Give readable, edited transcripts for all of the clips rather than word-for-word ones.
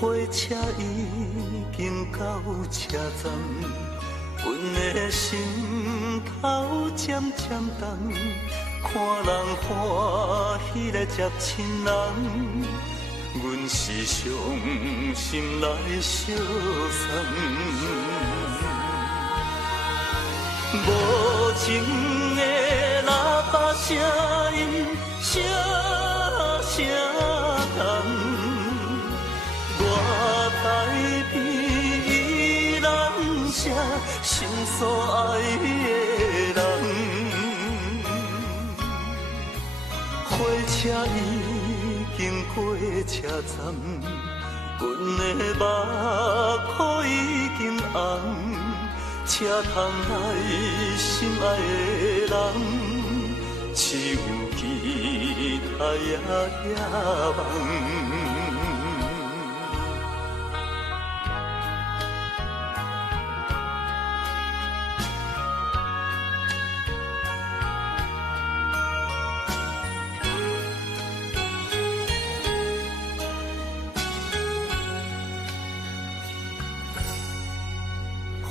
火车已经到车站，阮的心头渐渐重，看人欢喜来接亲人，阮是伤心来相送。无情的喇叭声音，声声重。我台边依然写心所爱的人，火车已经过车站，阮的目眶已经红，车窗内心爱的人，只有期待。呀呀梦。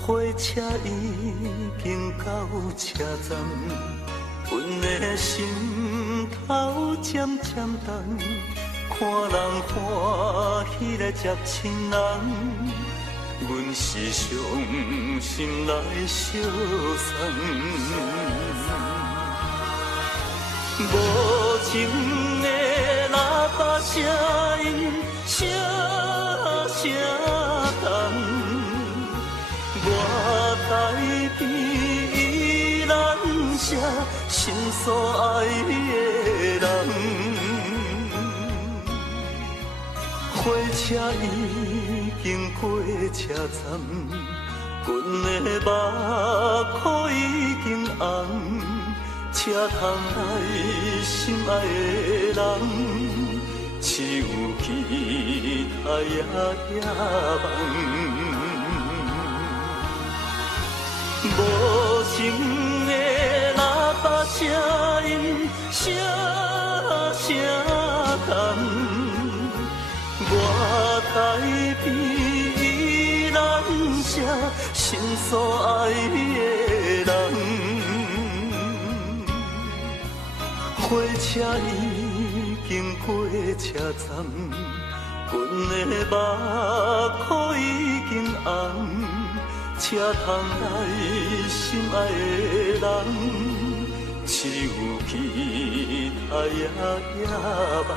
火车已经到车站，阮的心头渐渐重，看人欢喜来接亲人，阮是伤心来相送。无情的喇叭声音，声声重。我台边依然写心所爱的人，火车已经过车站，阮的目眶已经红，车窗内心爱的人，只有期待呀呀梦。无情的喇叭声音，声声重。我台边依然写心所爱的人，火车已经过车站，阮的目眶已经红。车窗内心爱的人，只有期待呀呀梦。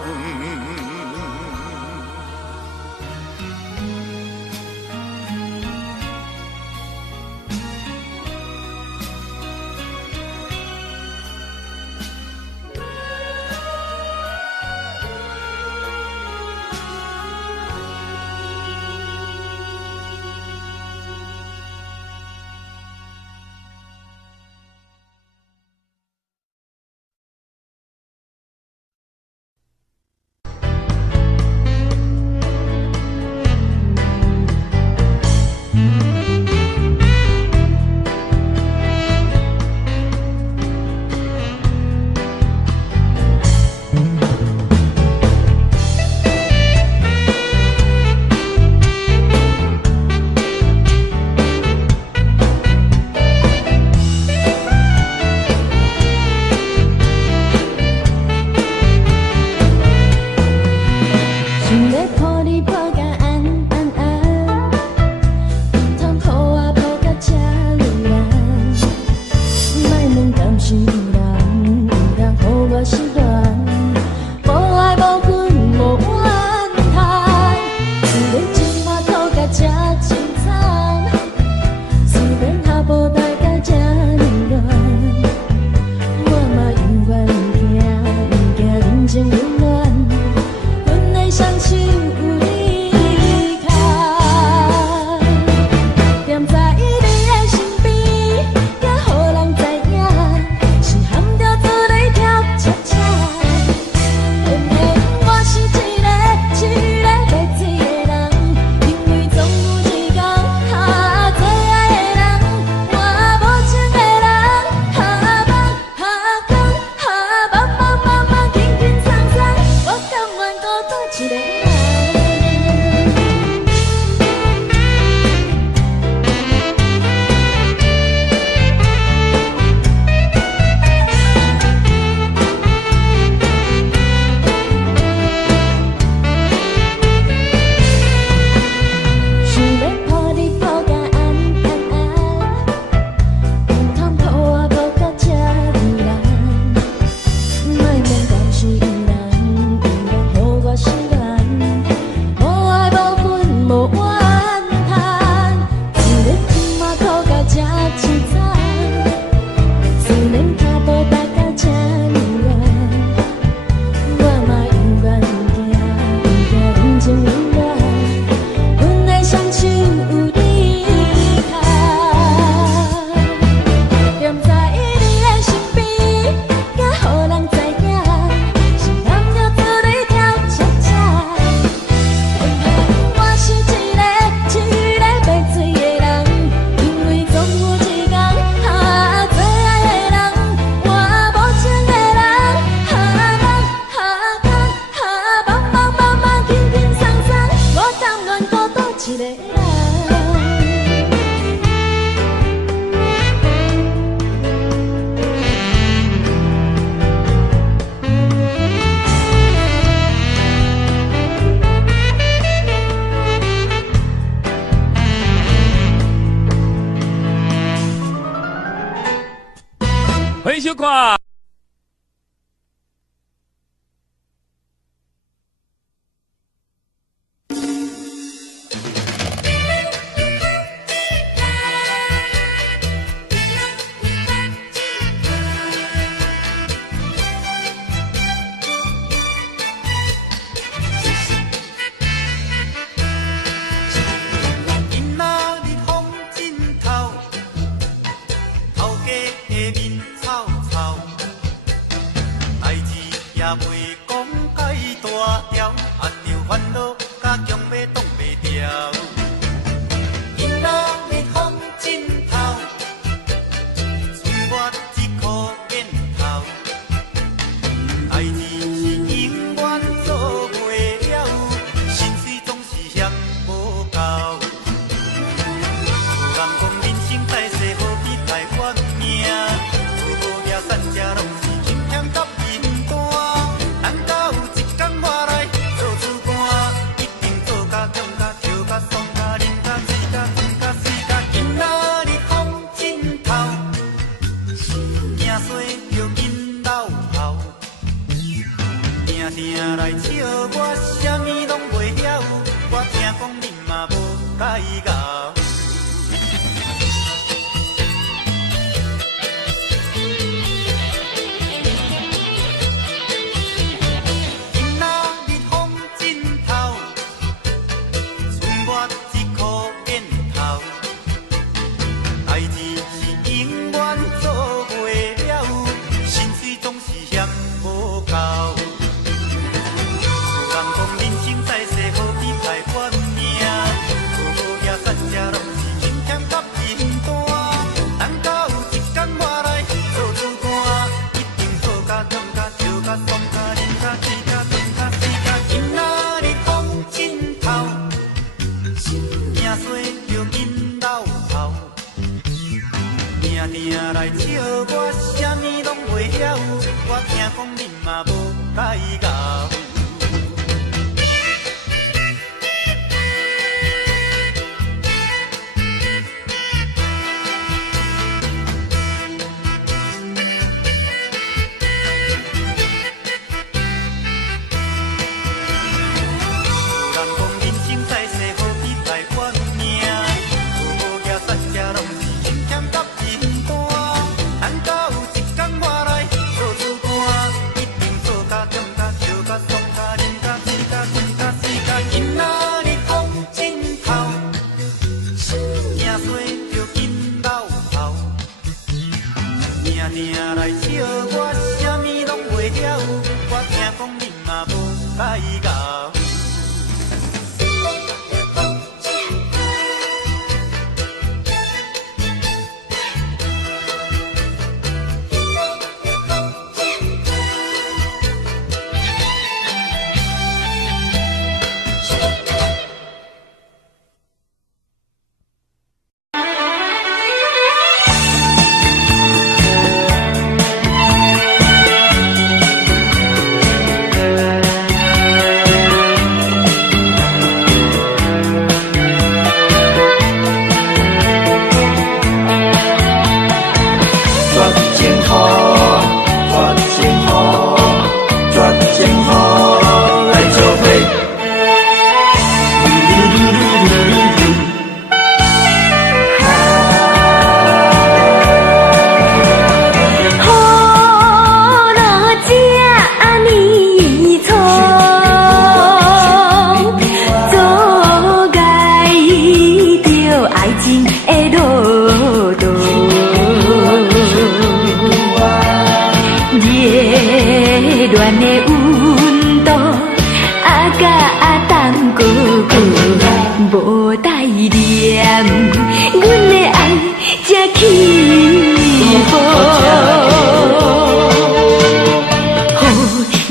看。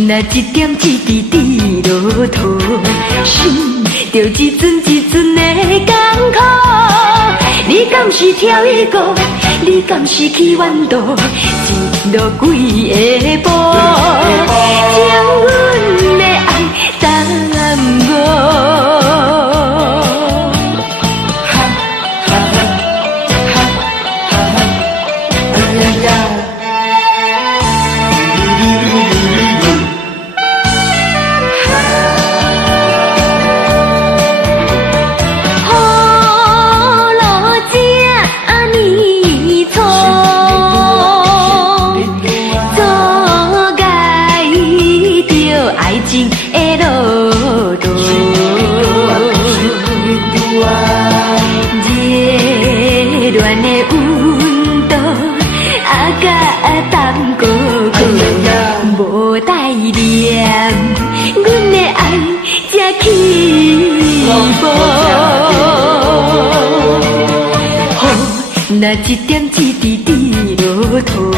那一点一滴滴落土，心就一阵一阵的艰苦。你敢是跳一个？你敢是去远渡？一路几个步，将阮的爱耽误。情的路途。热恋的温度，啊甲冬哥哥无待念，阮的爱才起步。若一点一滴滴落土，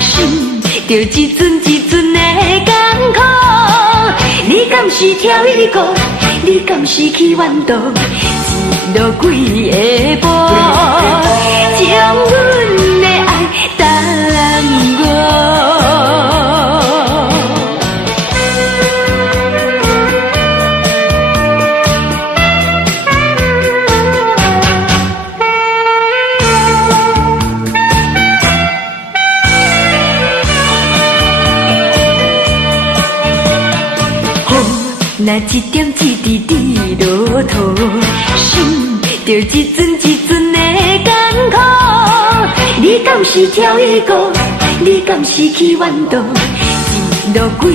心着一阵一阵的艰苦。你敢是跳一个？你敢是去弯道？一路几下步，将阮的爱耽误。若一点一滴滴落土，心着一阵一阵的艰苦。你敢是跳一个？你敢是去弯道？一路几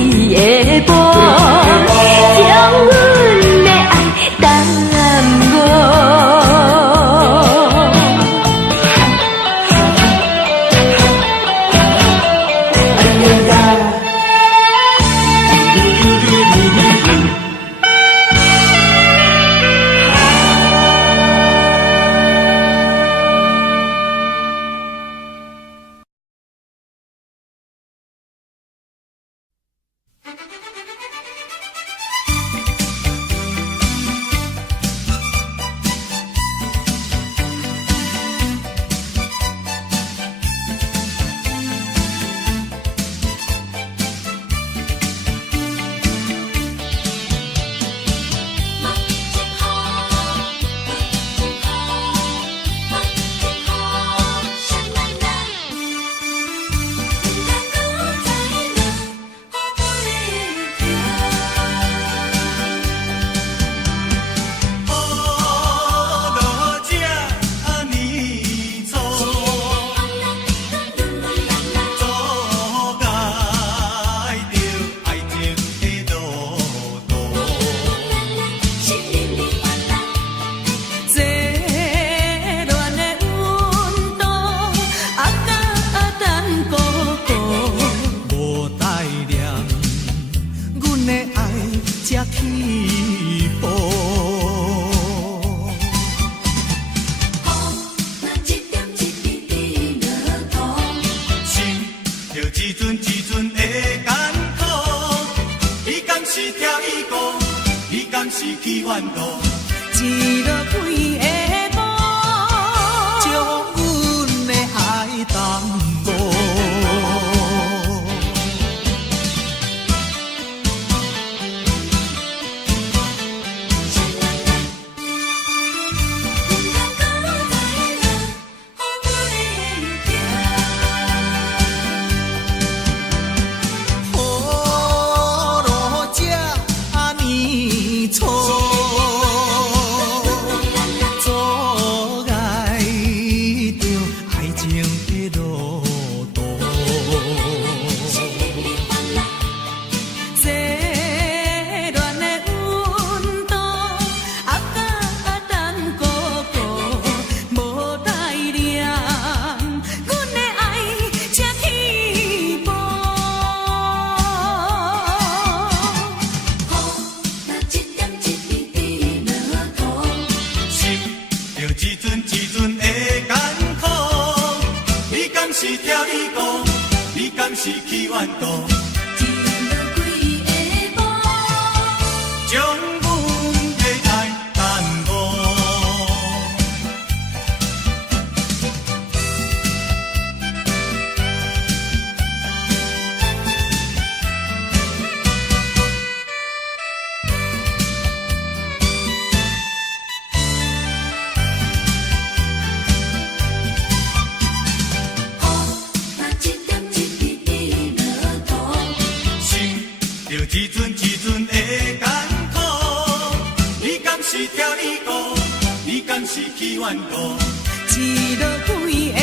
下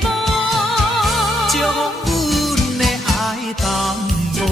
步，将阮的爱耽误。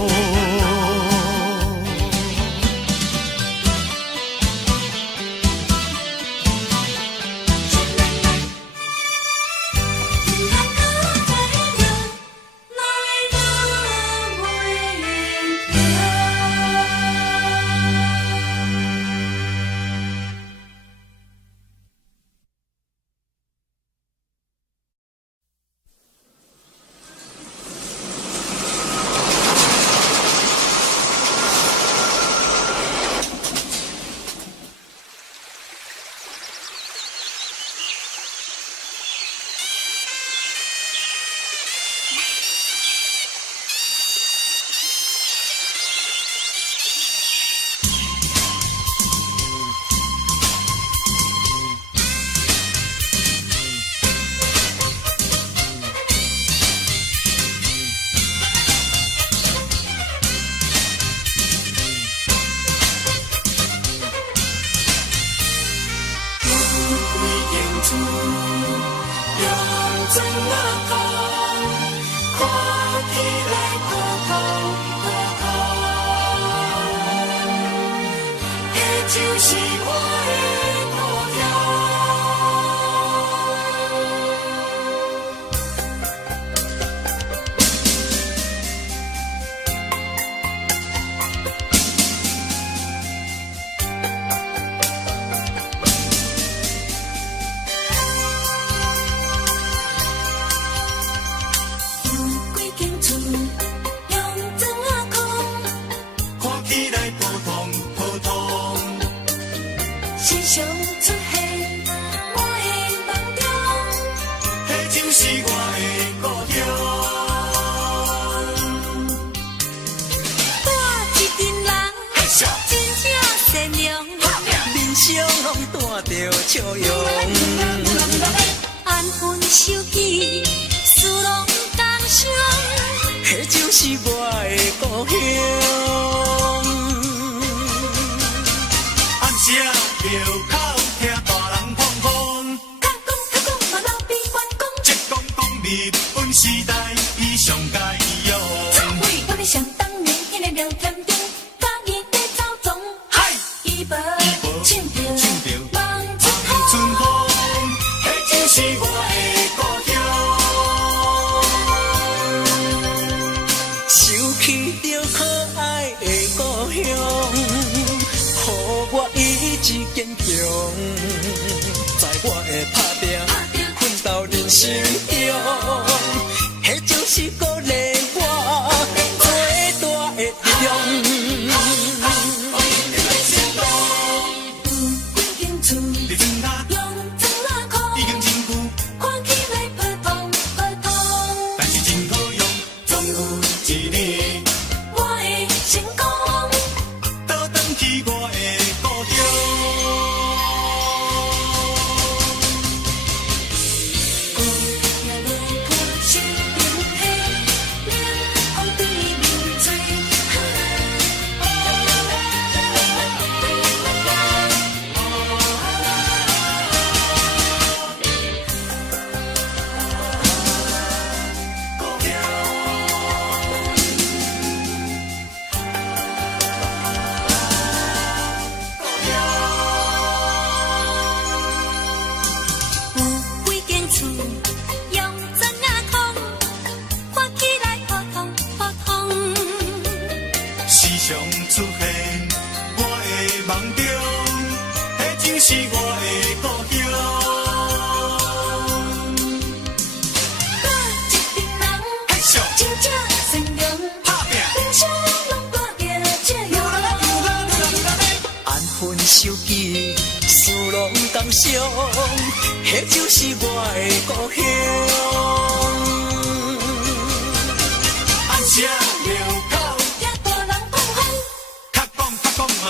厝，用针啊痛，看起来普通普通，迄就是我的故乡。时常出现我的梦中，迄就是我的故乡。我一群人，真正善良，面上拢带着笑容。安分守己，事拢同常，迄就是我的故乡。这庙口听大人捧捧，较讲嘛老比关公，一讲日本时代伊上该用。我咧想当年迄个聊天中，甲伊在走总，嗨，伊无唱着望春风，迄就是我的故乡。想起着可爱的故乡。我意志坚强，在我的打拼奋斗人生中，迄就是鼓励我最大的力量。有几间厝，用砖仔块，已经真久，看起来普通普通，但是真好用，总有一日我会成功，倒转去我的。出现我的梦中，迄就是我的故乡。我一群人，真正善良，打拼，人生拢带着笑容。安分守己，事拢同常，迄就是我的故乡。安社庙口。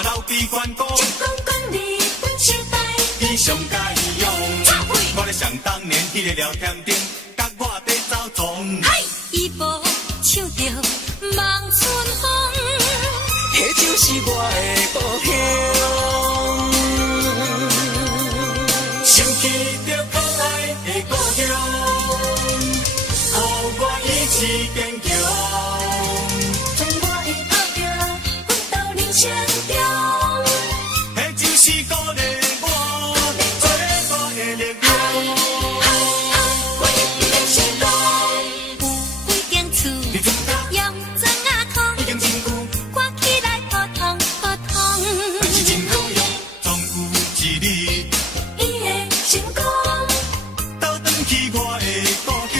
老比关公，一讲日本时代，伊上该用。我咧想当年迄个聊天顶，甲我在走总。伊无唱着望春风，迄就是我的故乡。想起着可爱的故乡，予我意志坚强。在我的打拼，奋斗人生。是鼓励我最大的力量。我一定成功。有几间厝，用砖仔块，已经真久，看起来普通普通，但是真好用，总有一日伊会成功，倒转去我的故乡。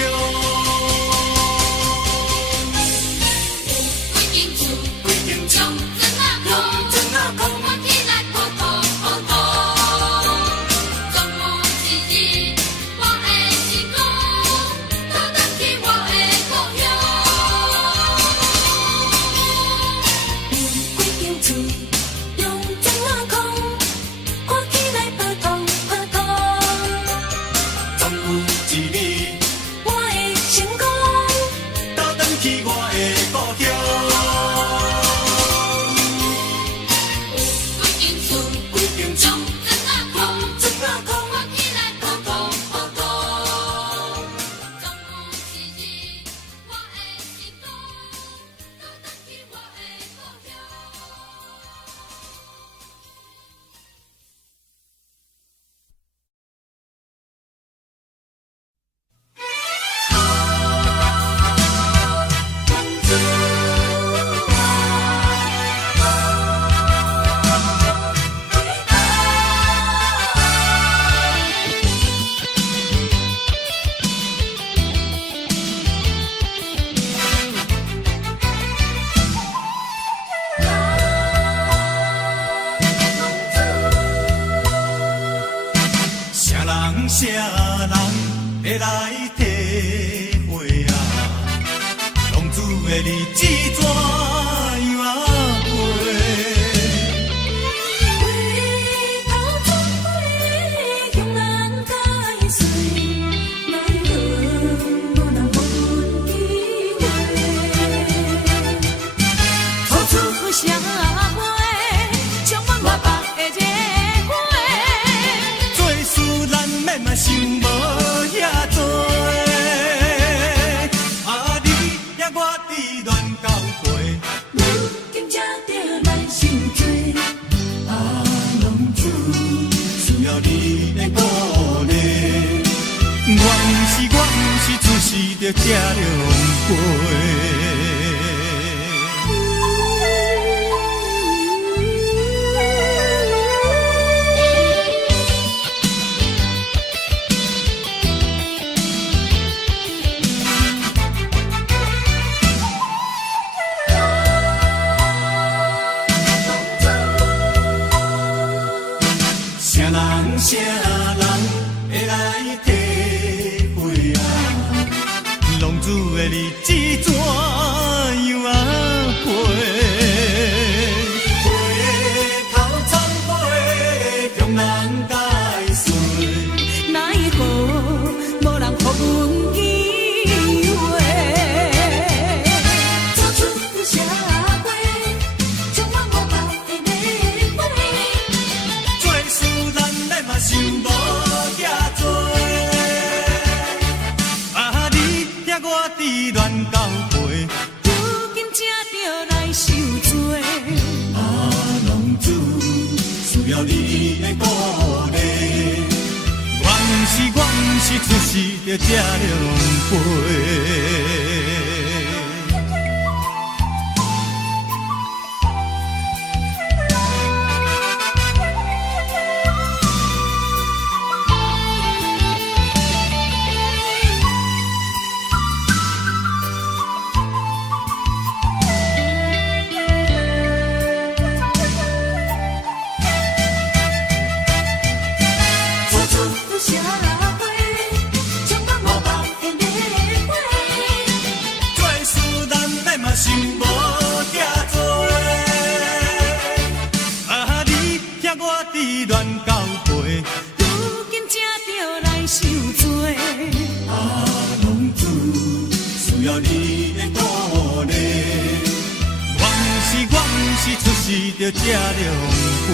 日子怎样啊过？回头总会向人解释，奈何无人给阮机会。初出社会，充满我北的热血。做事咱免嘛想无遐多。我伫乱交陪，如今才着来受罪。啊，浪子需要你的鼓励。我毋是，只是着吃凉杯。啥人会来体会啊？浪子的日子怎样啊过？回头忏悔，向人解释，奈何无人给阮机会。走出社会，充满我北的热血。嘛想无遐多，啊！你遐我伫乱交陪，如今才着来受罪。啊，浪子需要你的鼓励。我毋是，只是着吃凉杯。想无遐多，啊！你遐我伫乱交陪，如今才着来受罪。啊，浪子需要你的鼓励。我毋是，出世着吃凉杯。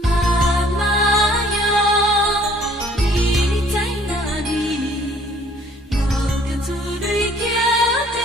妈妈哟，你在哪里？流着珠泪，行着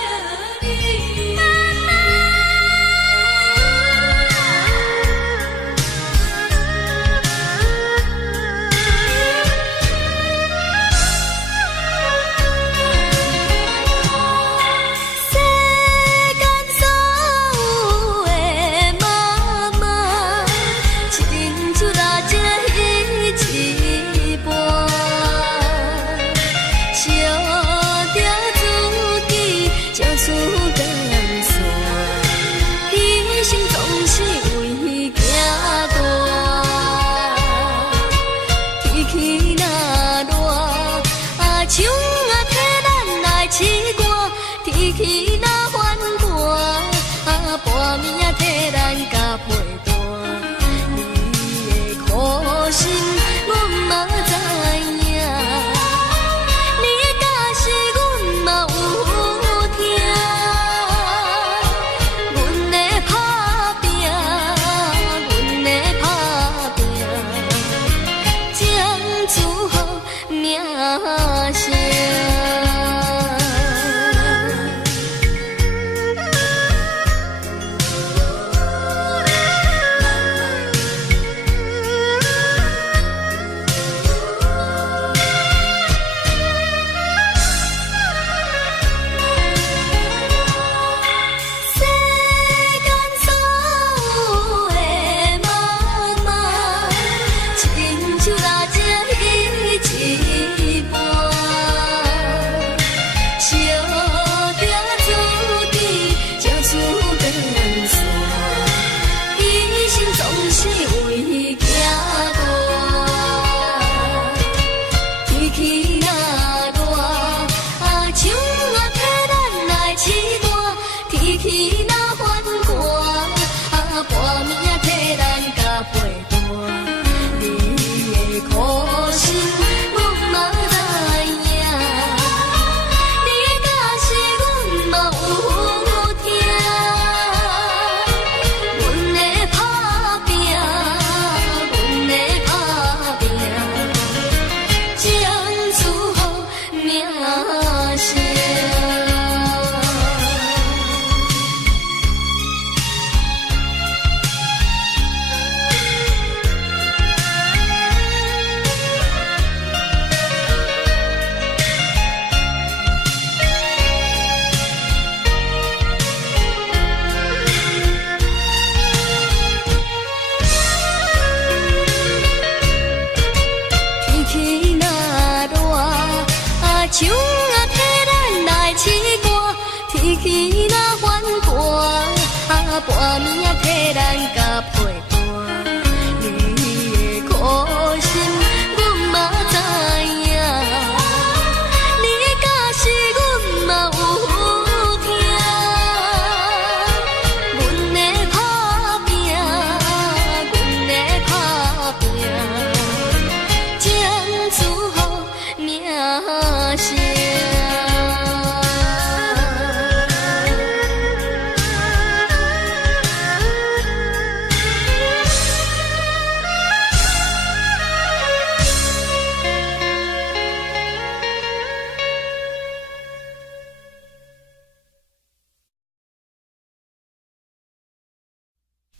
唱啊替咱来试歌，天气若反寒，半暝啊替咱甲陪伴。你的苦心，阮嘛知影，你假使阮嘛有听，阮的打拼，阮的打拼，将祝福名声。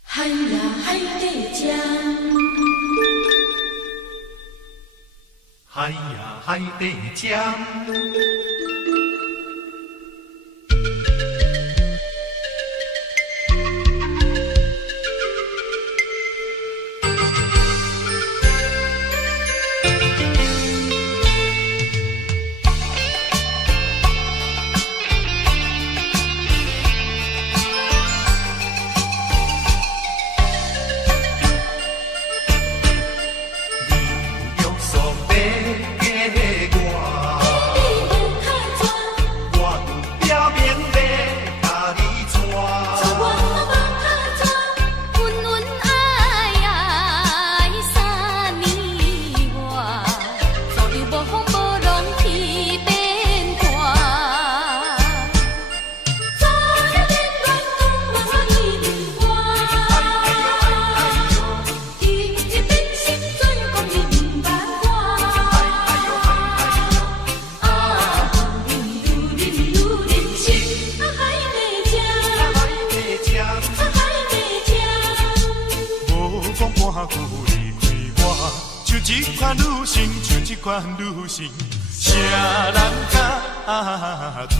海呀海底江，海呀海底江，女性，啥人甲带？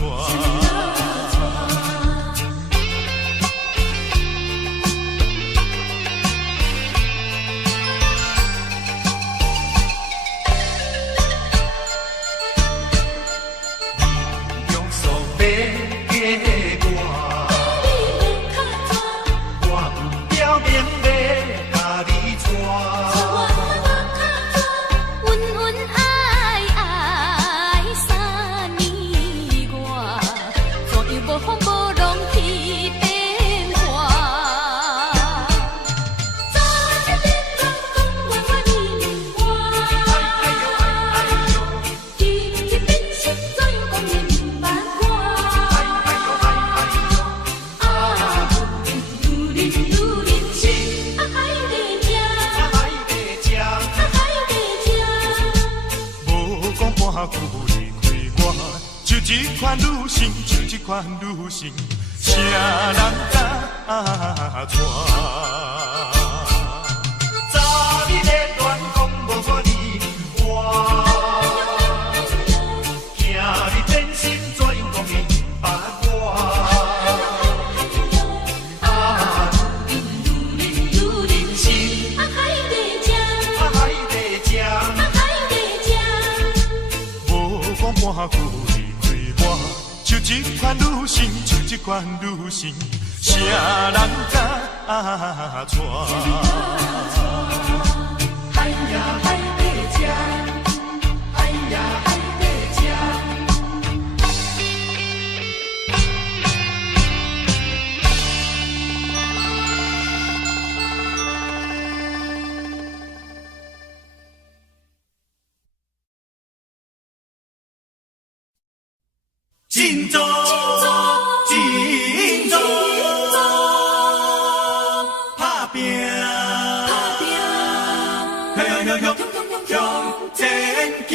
用手要给我，我不表面要甲你带。一款女性，就一款女性，啥人甲带？早你咧乱讲，无我你我，惊你真心怎样讲你八卦？啊，女人心，海底江，海底江，海底江，无讲半句。就一款女性，就一款女性，啥人甲带？海呀海底江，海呀海底江。金州，金州，打拼，向前行。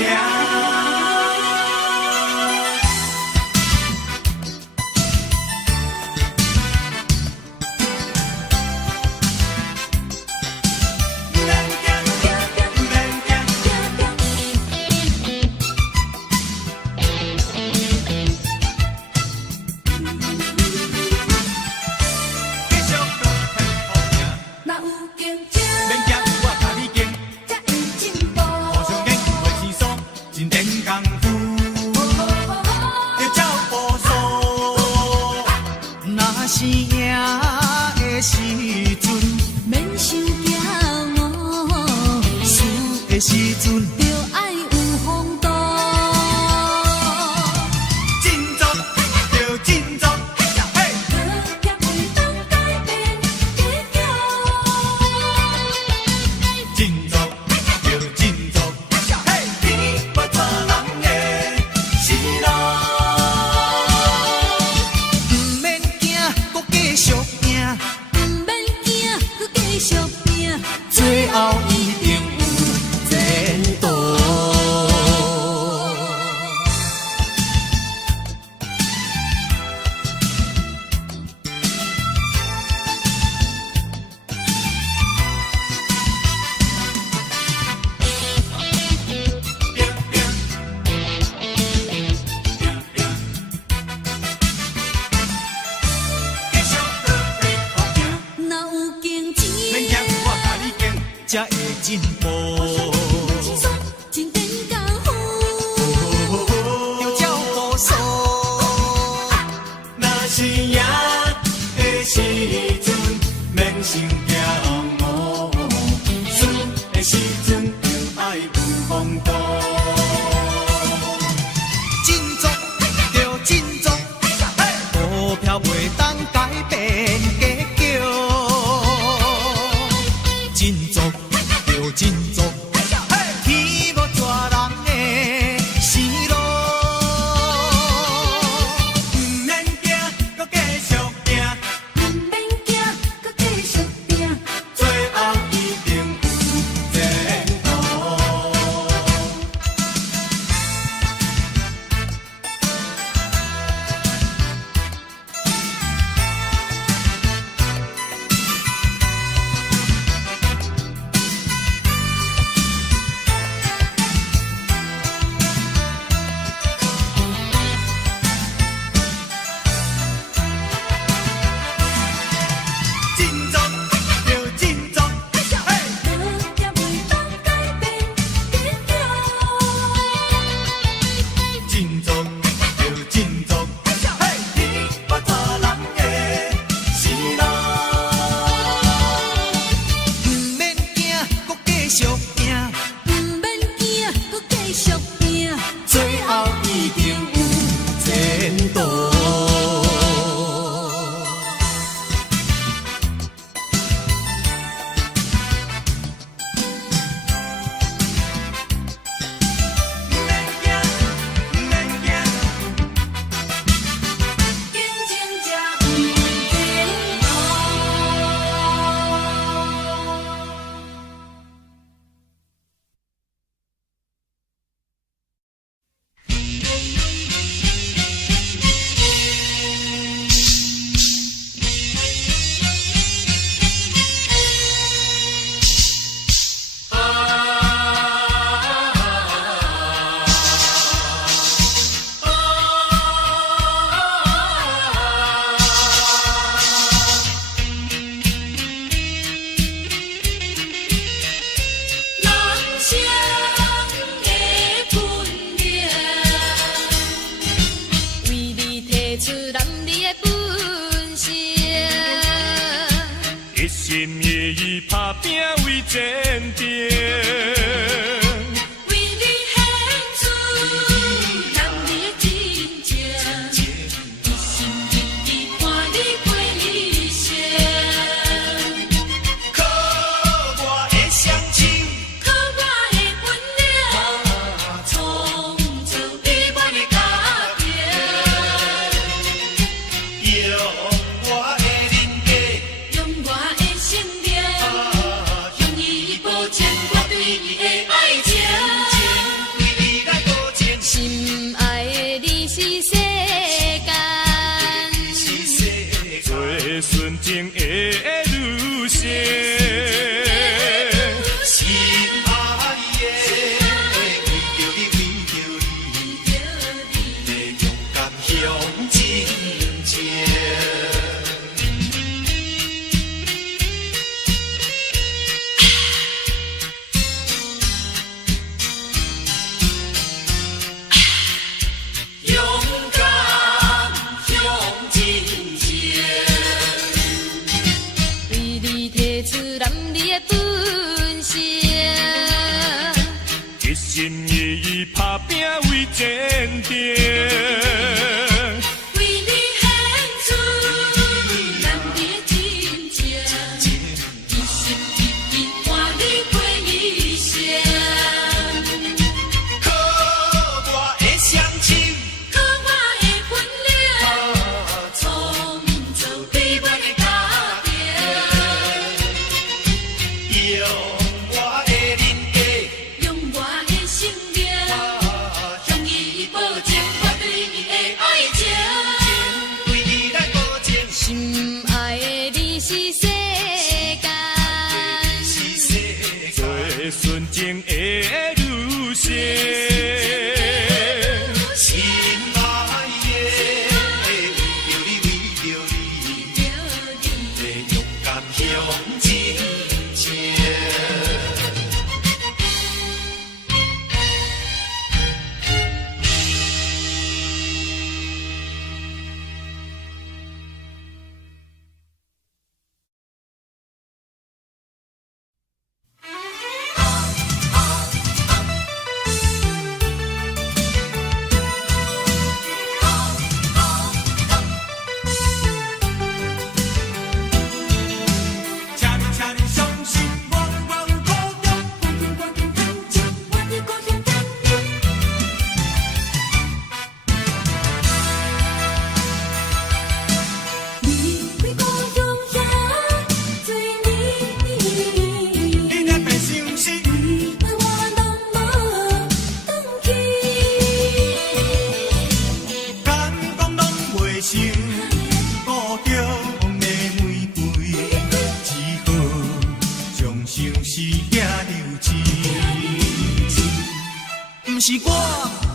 进步。真真功夫，着照顾数，若是赢的时阵，免想惊哦，输的时阵就爱有风度。振作着振作，股票袂当改变结局。振作着振作。天无抓人的生路，不免惊，搁继续拼，不免惊，搁继续拼，最后一定有前途。振作着振作，目标袂当改变结局。振作着振作，天无抓人的生路，不免惊，搁继续拼，不免惊，搁继续拼，最后一定有前途。不免惊，不免惊。竞争才有前人生的困难，为你提出男儿的本性。一心一意打拼为前程，为你献出男儿的真情，一心一意伴你过一生。靠我的双手，靠我的本领，创造美满的家庭。用我的人格，用我的生命，向你保证我对你的爱情。为你来保证，心爱的你是世间，是世界做纯情的女性。心爱的，为着你，为着你，要勇敢向前行。勇敢向前行，为你提出男儿的本性。一心一意打拼为前程，为你献出男儿的真情，一心一意伴你过一生。靠我的双手，靠我的本领，创造美满的家庭。用我的人格，用我的生命，向你保证我对你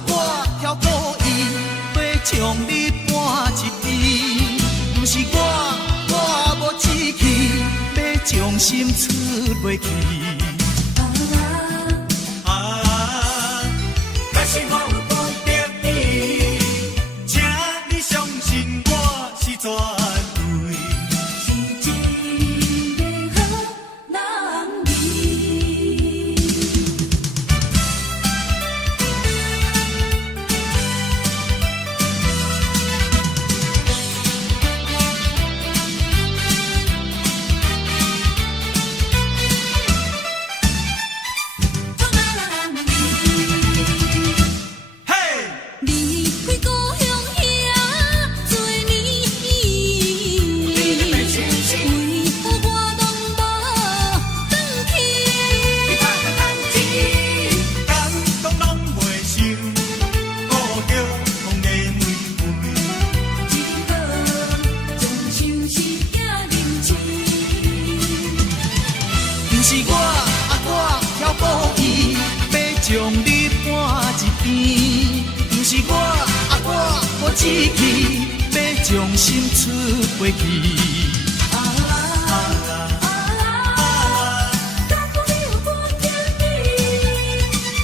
我挑故意要将你搬一边，不是我无志气，要将心出袂去。但是我有不得已，请你相信我是绝对。是一个好人儿。离开故乡遐多年，为何我拢无转去？感动拢袂想，顾着风的玫瑰。只好将相思寄人情。不是我挑故意要将你搬一边，不是我无志气要将心出袂去。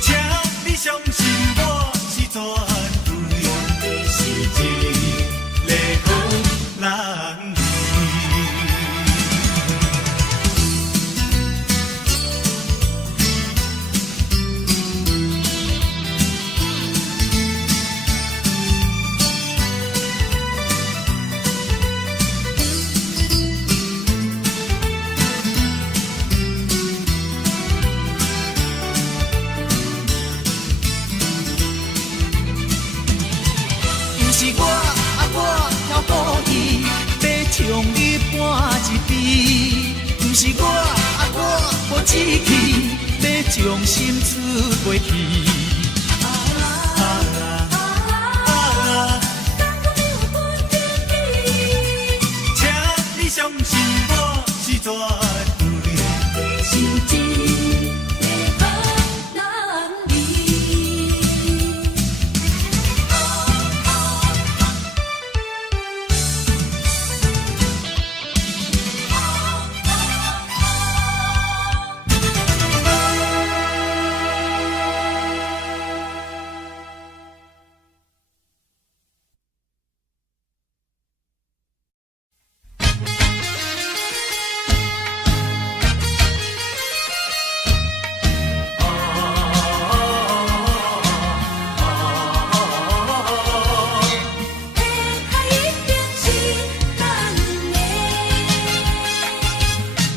请你相信我是绝对，是一个好人儿。不是我挑故意要将你搬一边，不是我无志气要将心出袂去。请你相信我是绝对，是一个好人儿。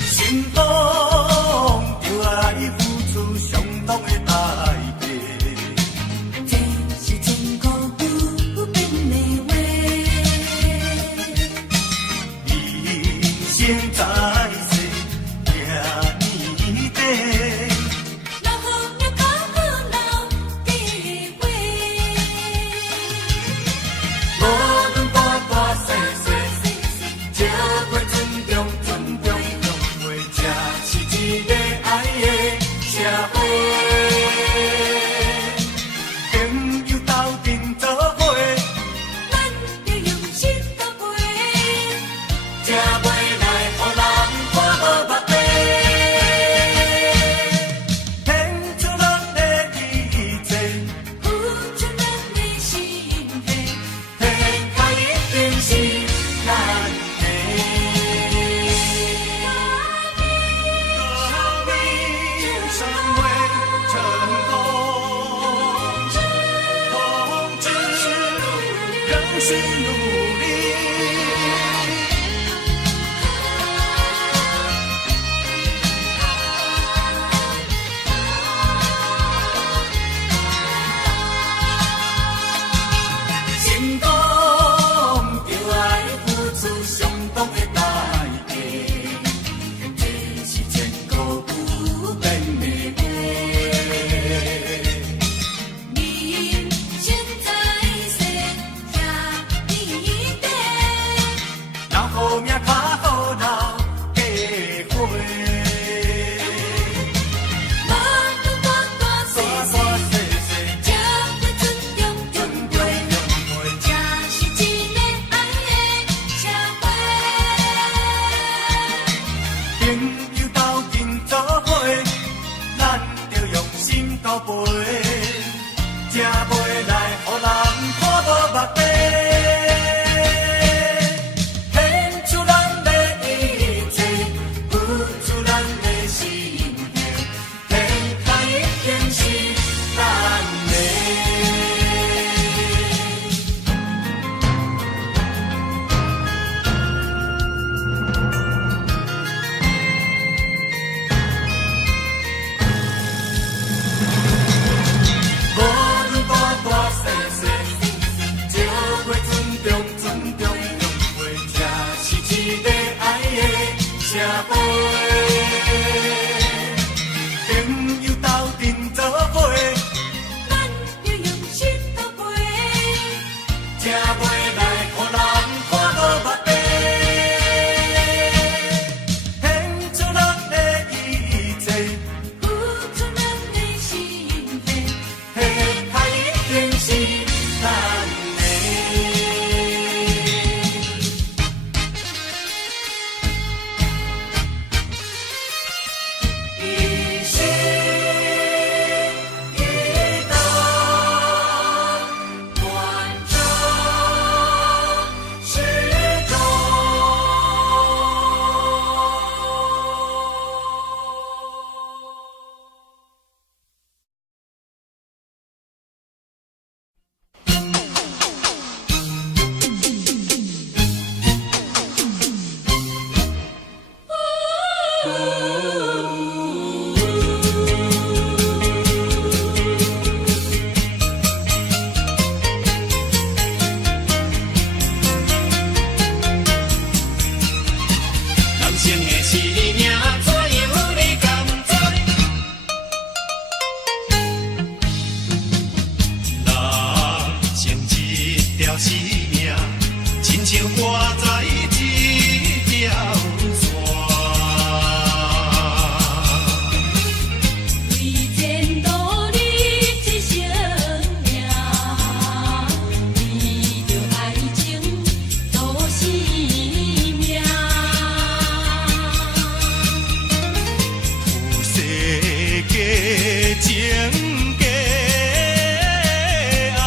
心中就爱付出相当的代价。这是千古不变的话。人生在世，行年底，老好也较好老计划。无论大大小小，这过尊重，用袂这是一个爱的社会。朋友斗阵做伙，咱要用心搭配，才袂来予人看无目地。献出咱的一切，付出咱的心血。天下一定是咱的。大米上会成功，同志仍需努力。成功就爱付出相当的代价，这是千古不变的话。人生在世，遐年来，予人看无目白。献出咱的一切，付出咱的心血，天下一定是咱的。无论大大小小，照过尊重，尊重用过，这是一个爱的社会。朋友斗阵作伙，咱要用心搭配，才袂来予人看无目白。献出咱的一切，付出咱的心血，天下一定是咱的。一心一道，贯彻始终。人生的是命，怎样你甘知？人生一条生命，亲像挂在一条线。为前途立志生命，为着爱情做生命。有世界情假爱，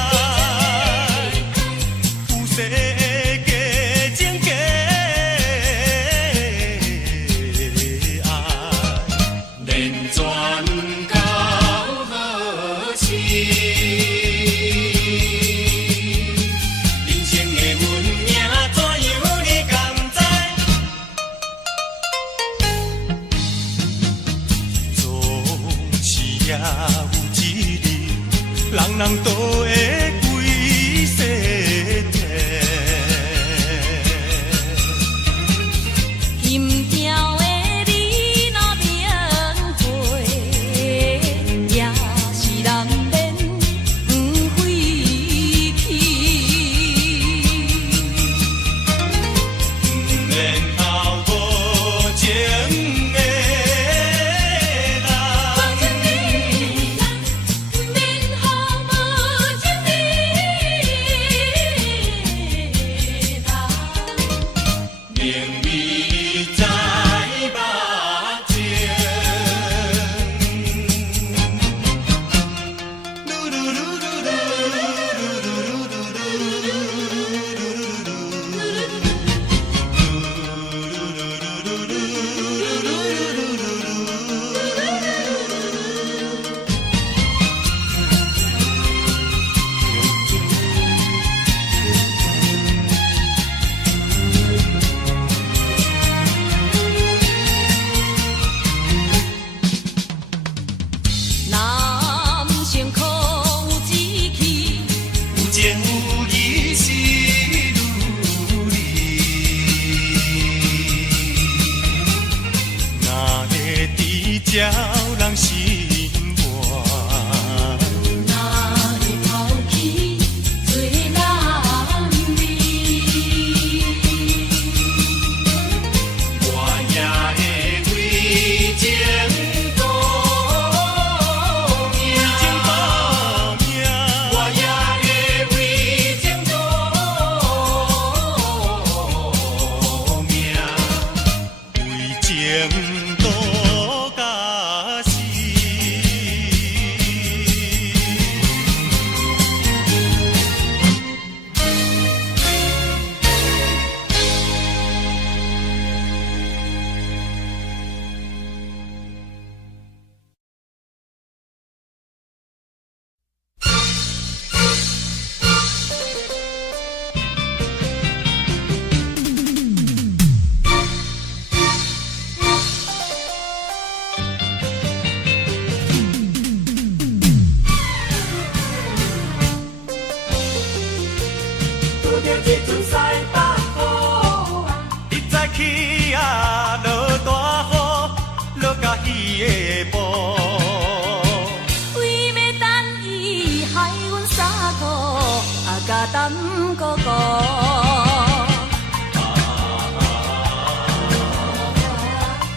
甲担哥哥。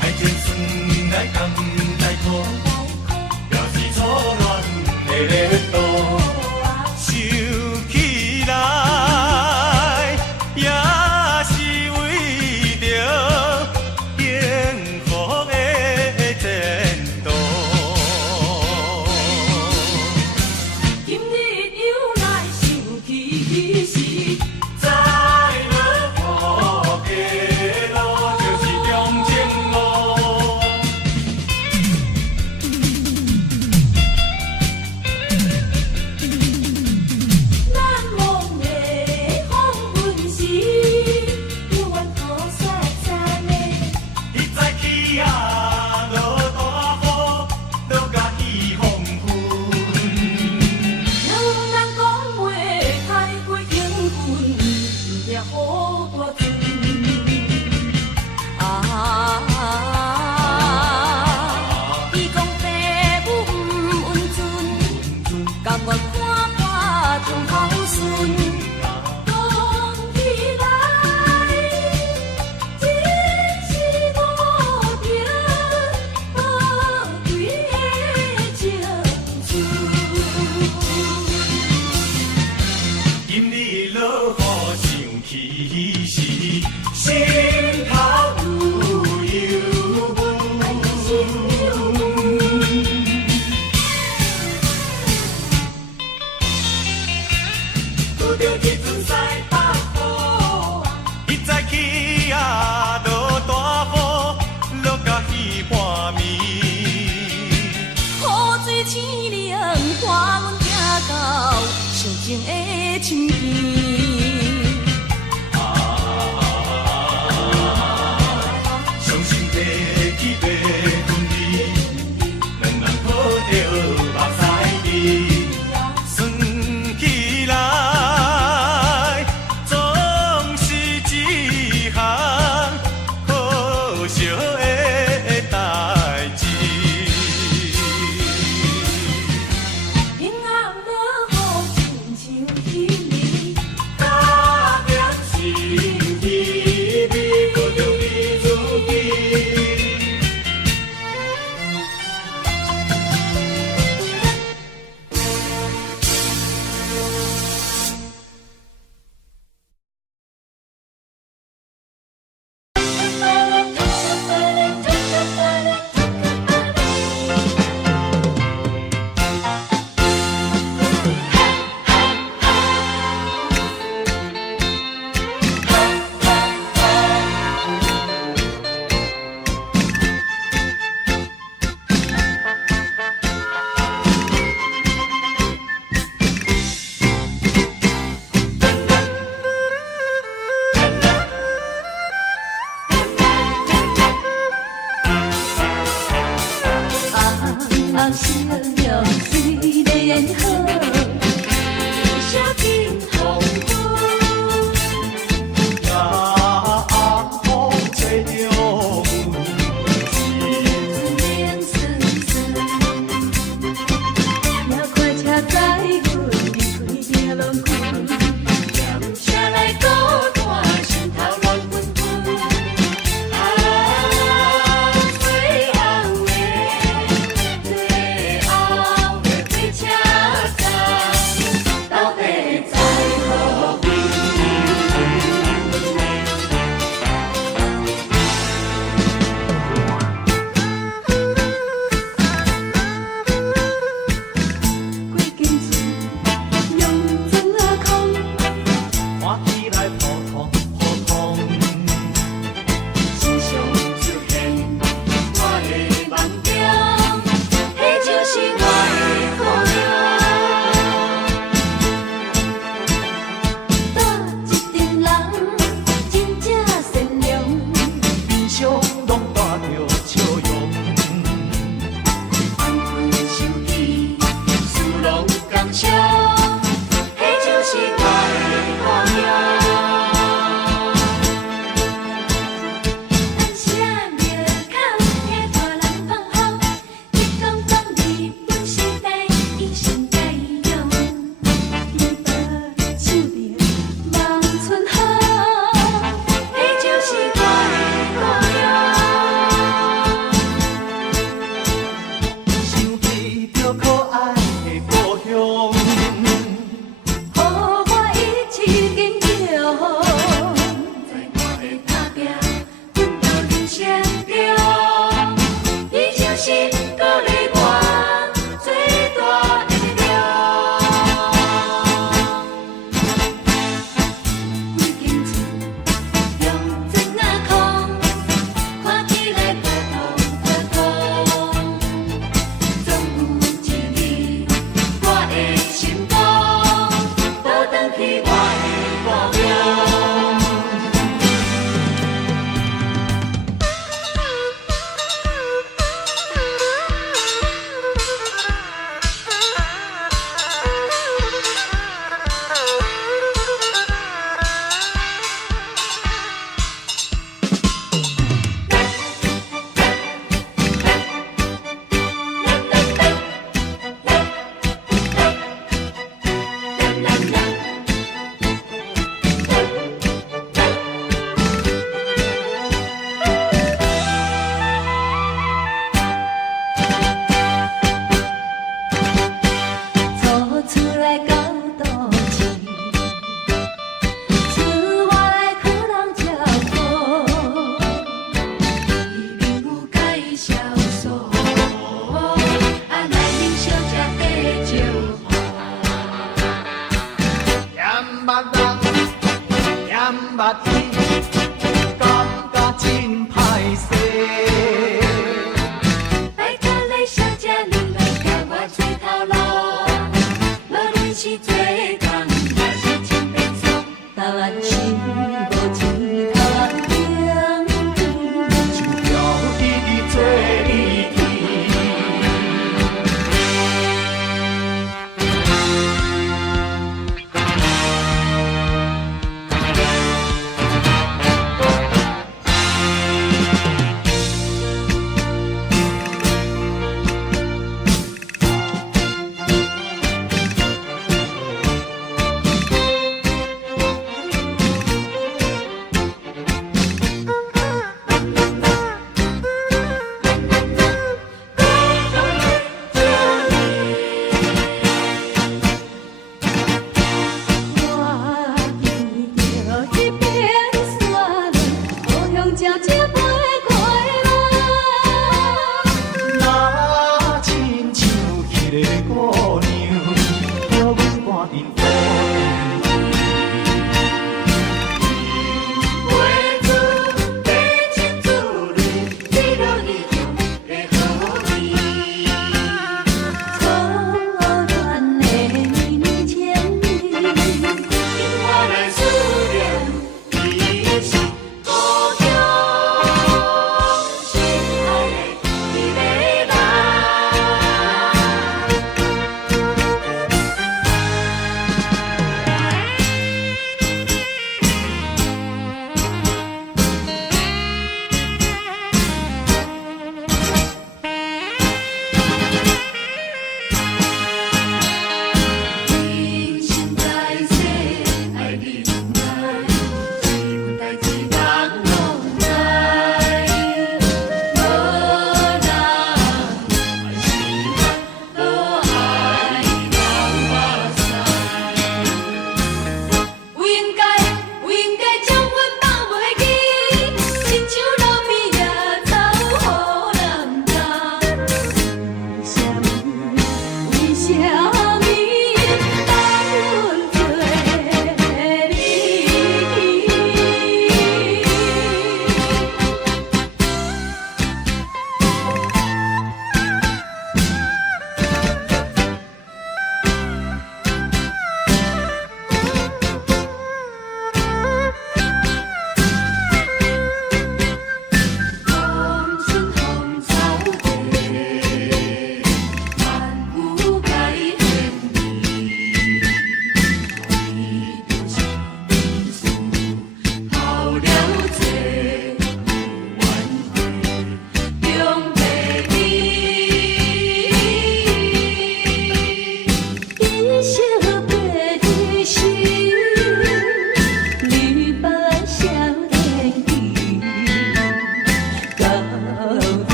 爱情船来甘来苦，表示初恋的热度。想起来，也是为着幸福的前途。今日又来想起时，再落雨的路就是中正路。难忘的黄昏时，有缘雨伞伞的。你早起啊，落大雨，落甲起风云。两人讲话太过兴奋，也好大阵。伊讲父母不温存，甘愿看破中孝顺。讲起来，真是无凭无对的情绪。今日落雨想起时，心头如有拄着一阵西北风，你早起啊，落大雨，落甲稀半暝。雨水清凉，看阮行到上情的深边。伤心地去白分离，两人抱着目屎滴。算起来，总是一项可惜的代志。阴暗落雨，亲像彼日捌人，嫌捌伊，感觉真歹势。拜托你小姐，你莫甲我做头路，无论是做工还是穿白装，台湾心无钱，台湾命。就要你做你去。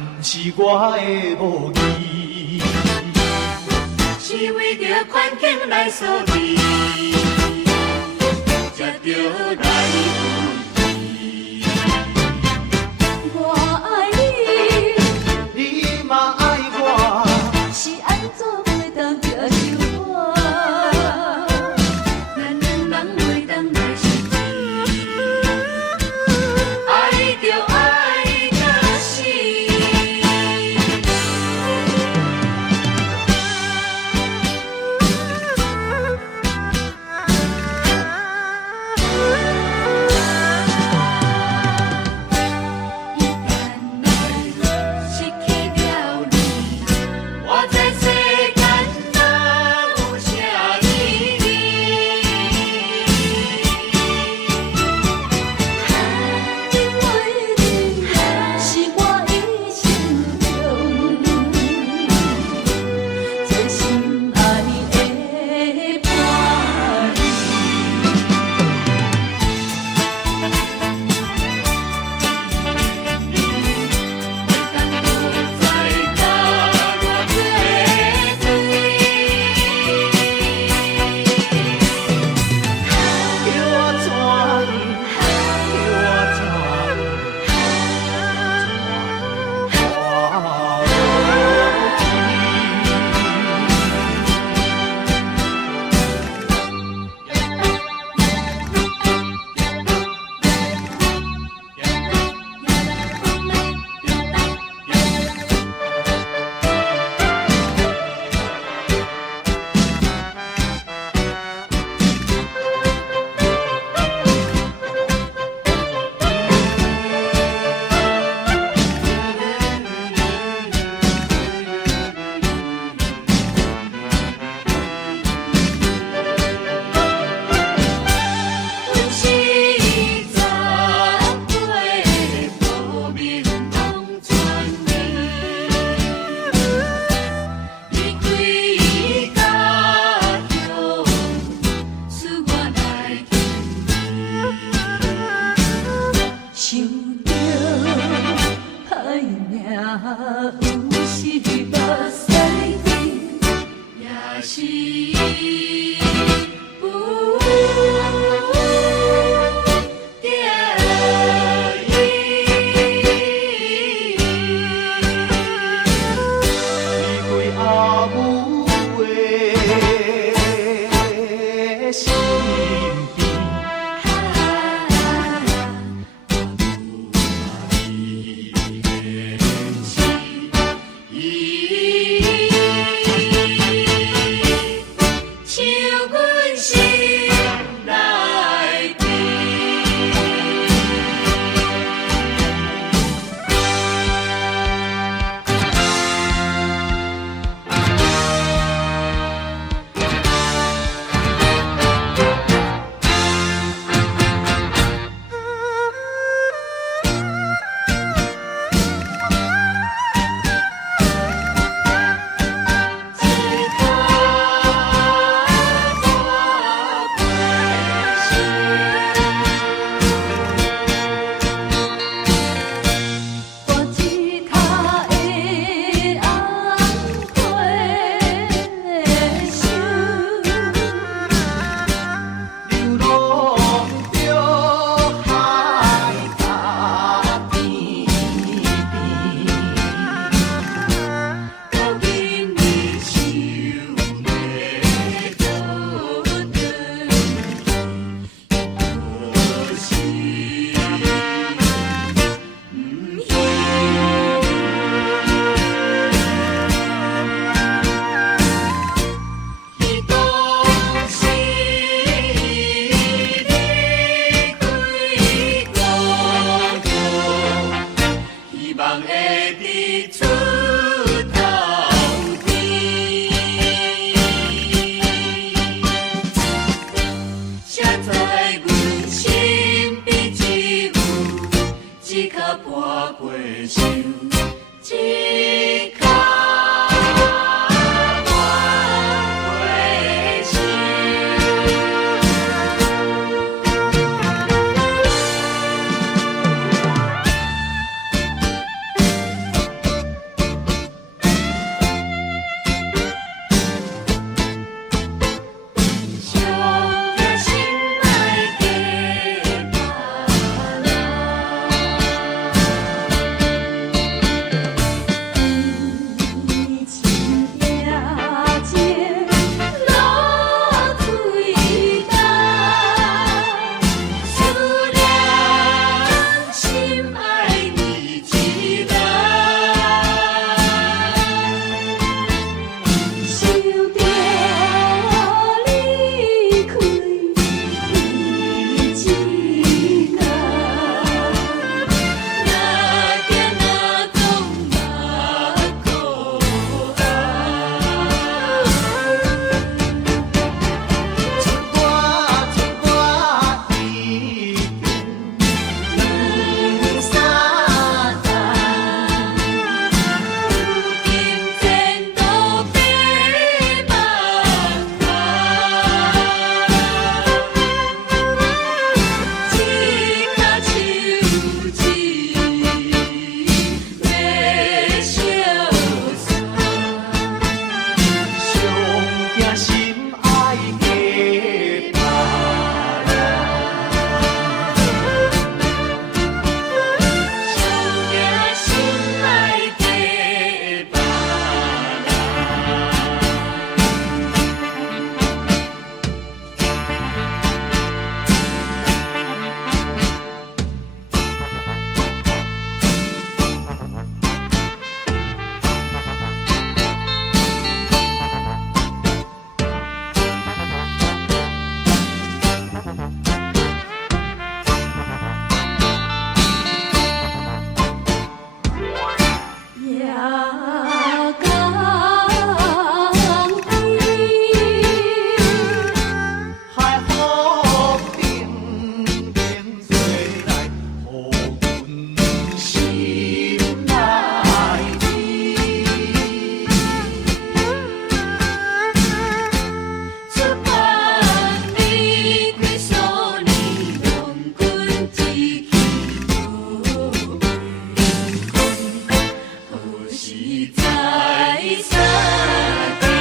男是我的母义，是为着环境来所逼，才着来为义。我爱你，你嘛爱我，是安怎袂当接受我？咱两人袂当来相依，爱着爱到死。在山顶。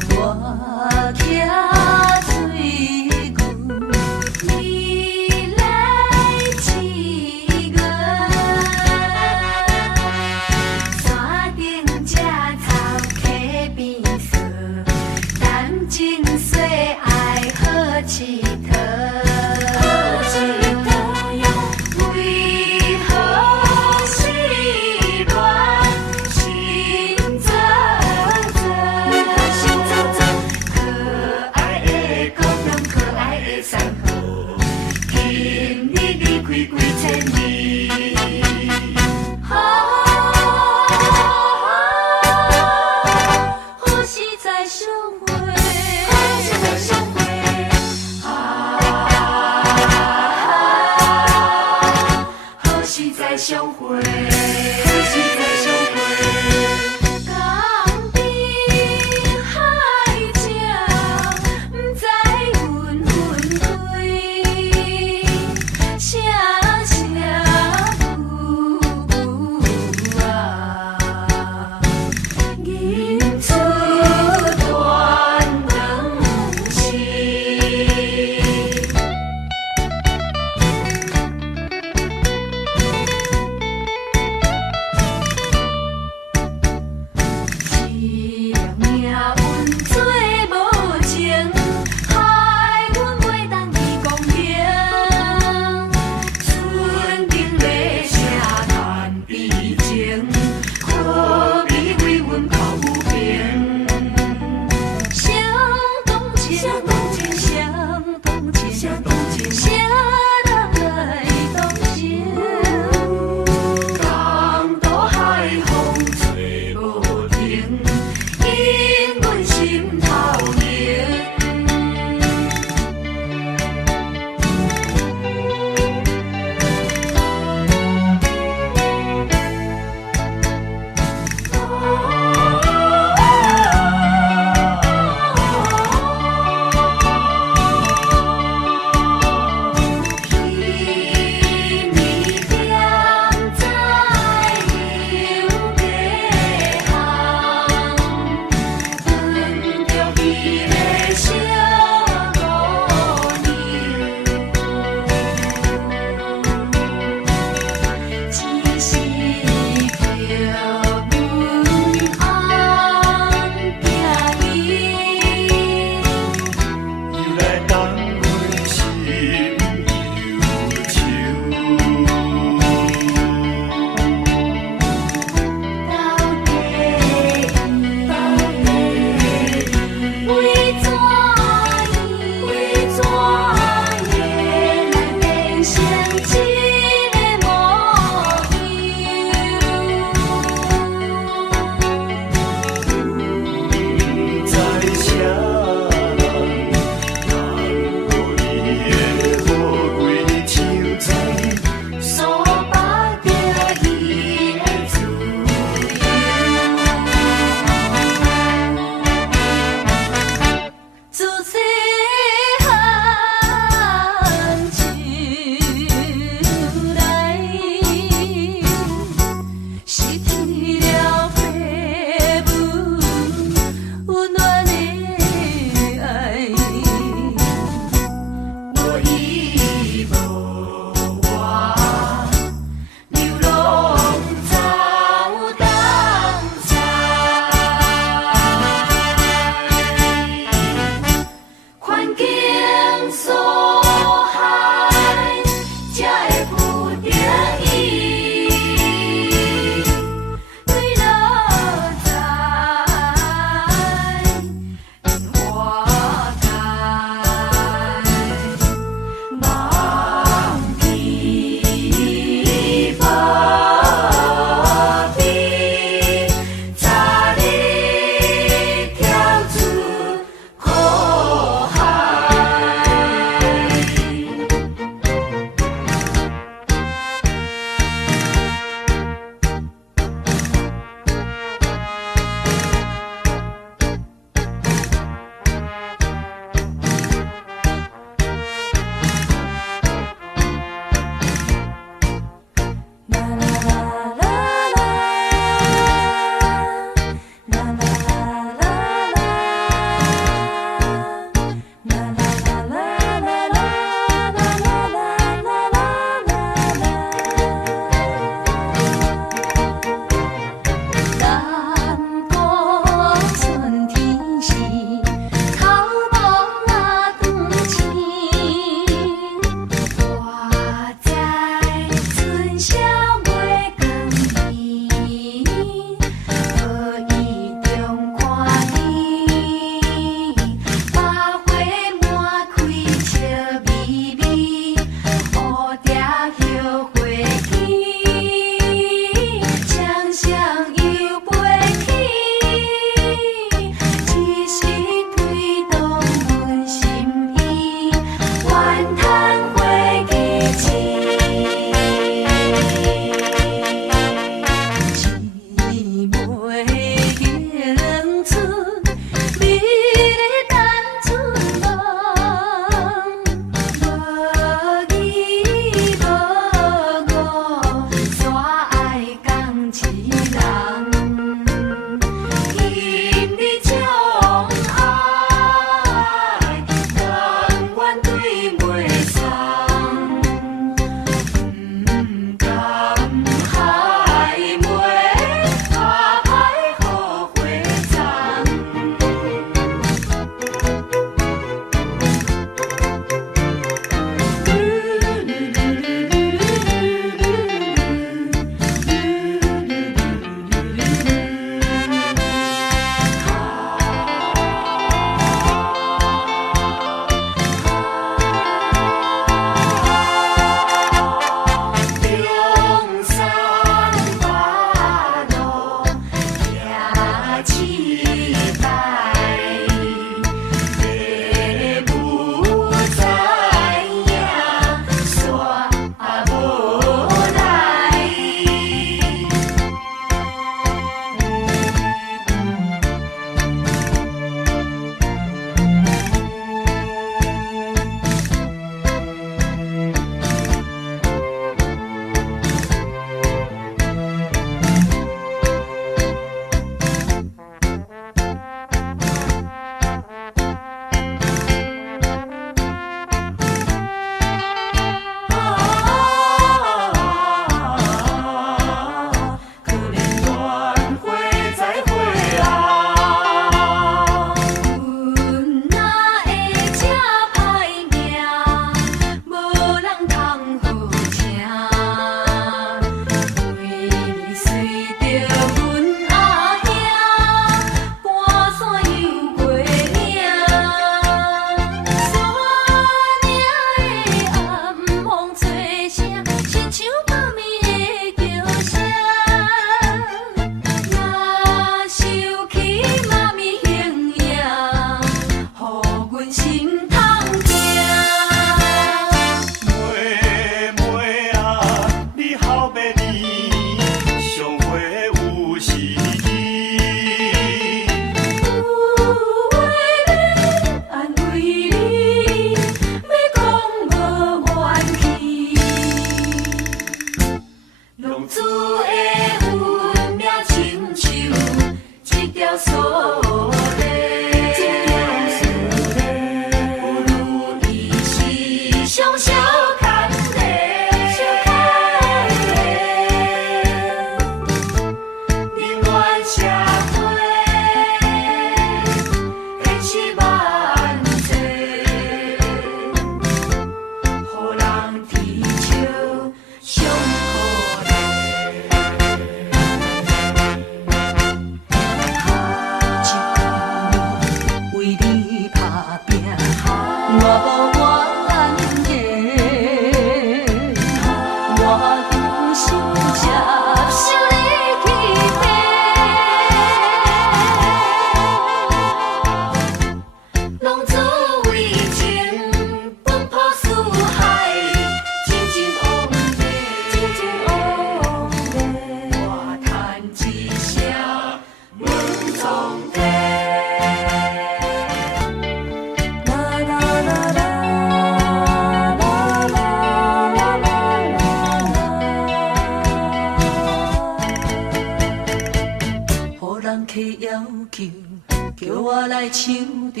叫我来唱着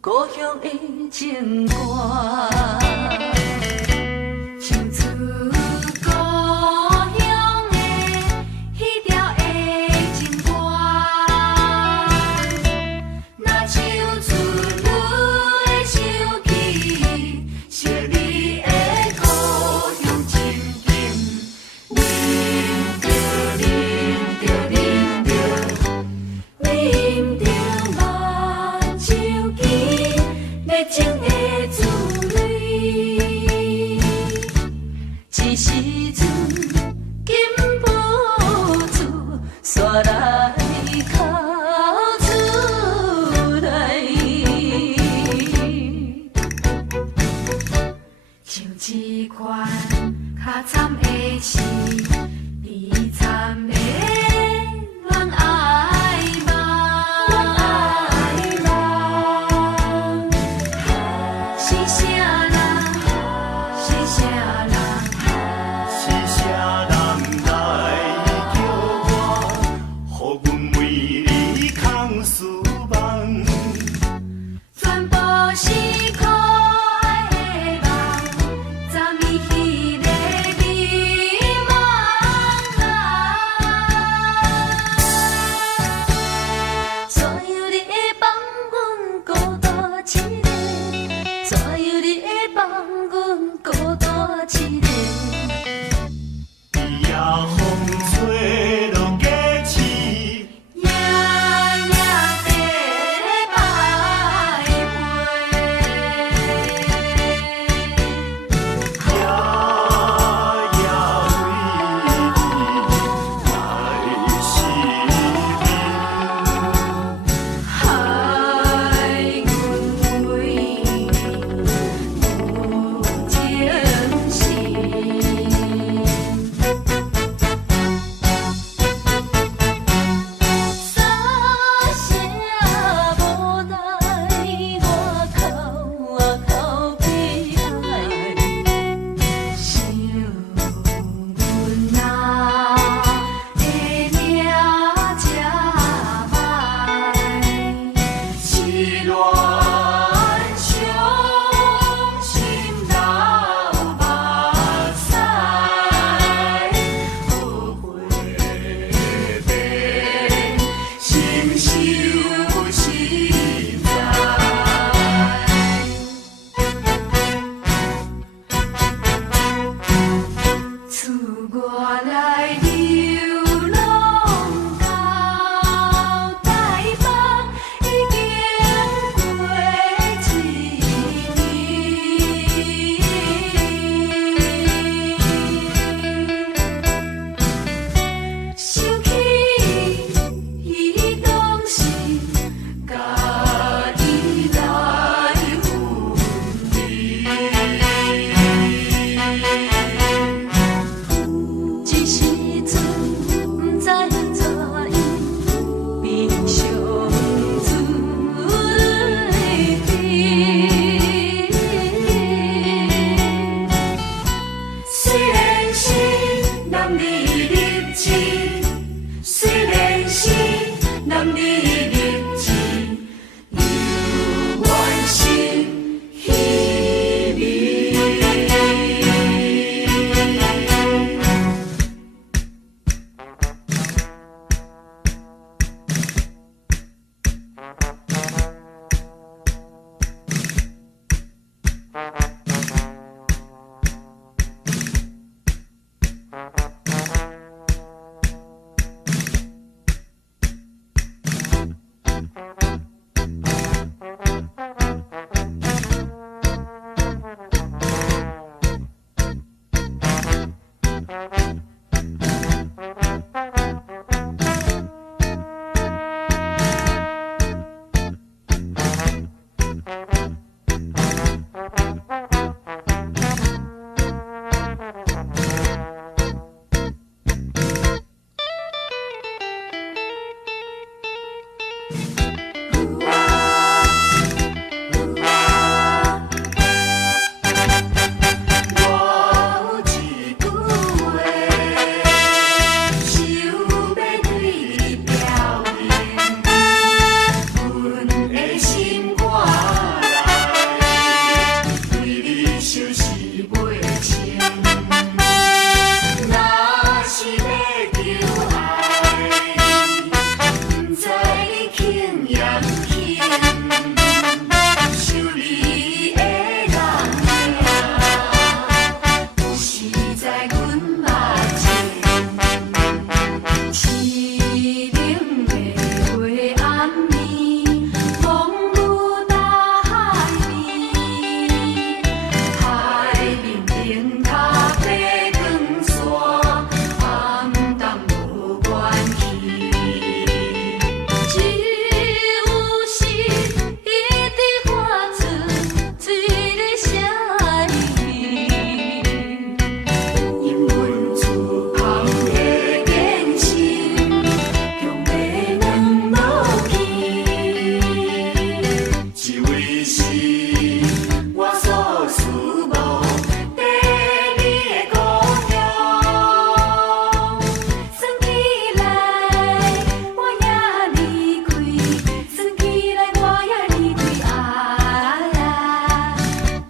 故乡的情歌，唱出故乡的彼条的情歌，若唱出你的想起，惜你的故乡情景，啉着啉着啉着。啉着目睭间热情的滋味，一时阵禁不住煞来哭出来，像一款较惨的事，悲惨的恋爱。所有的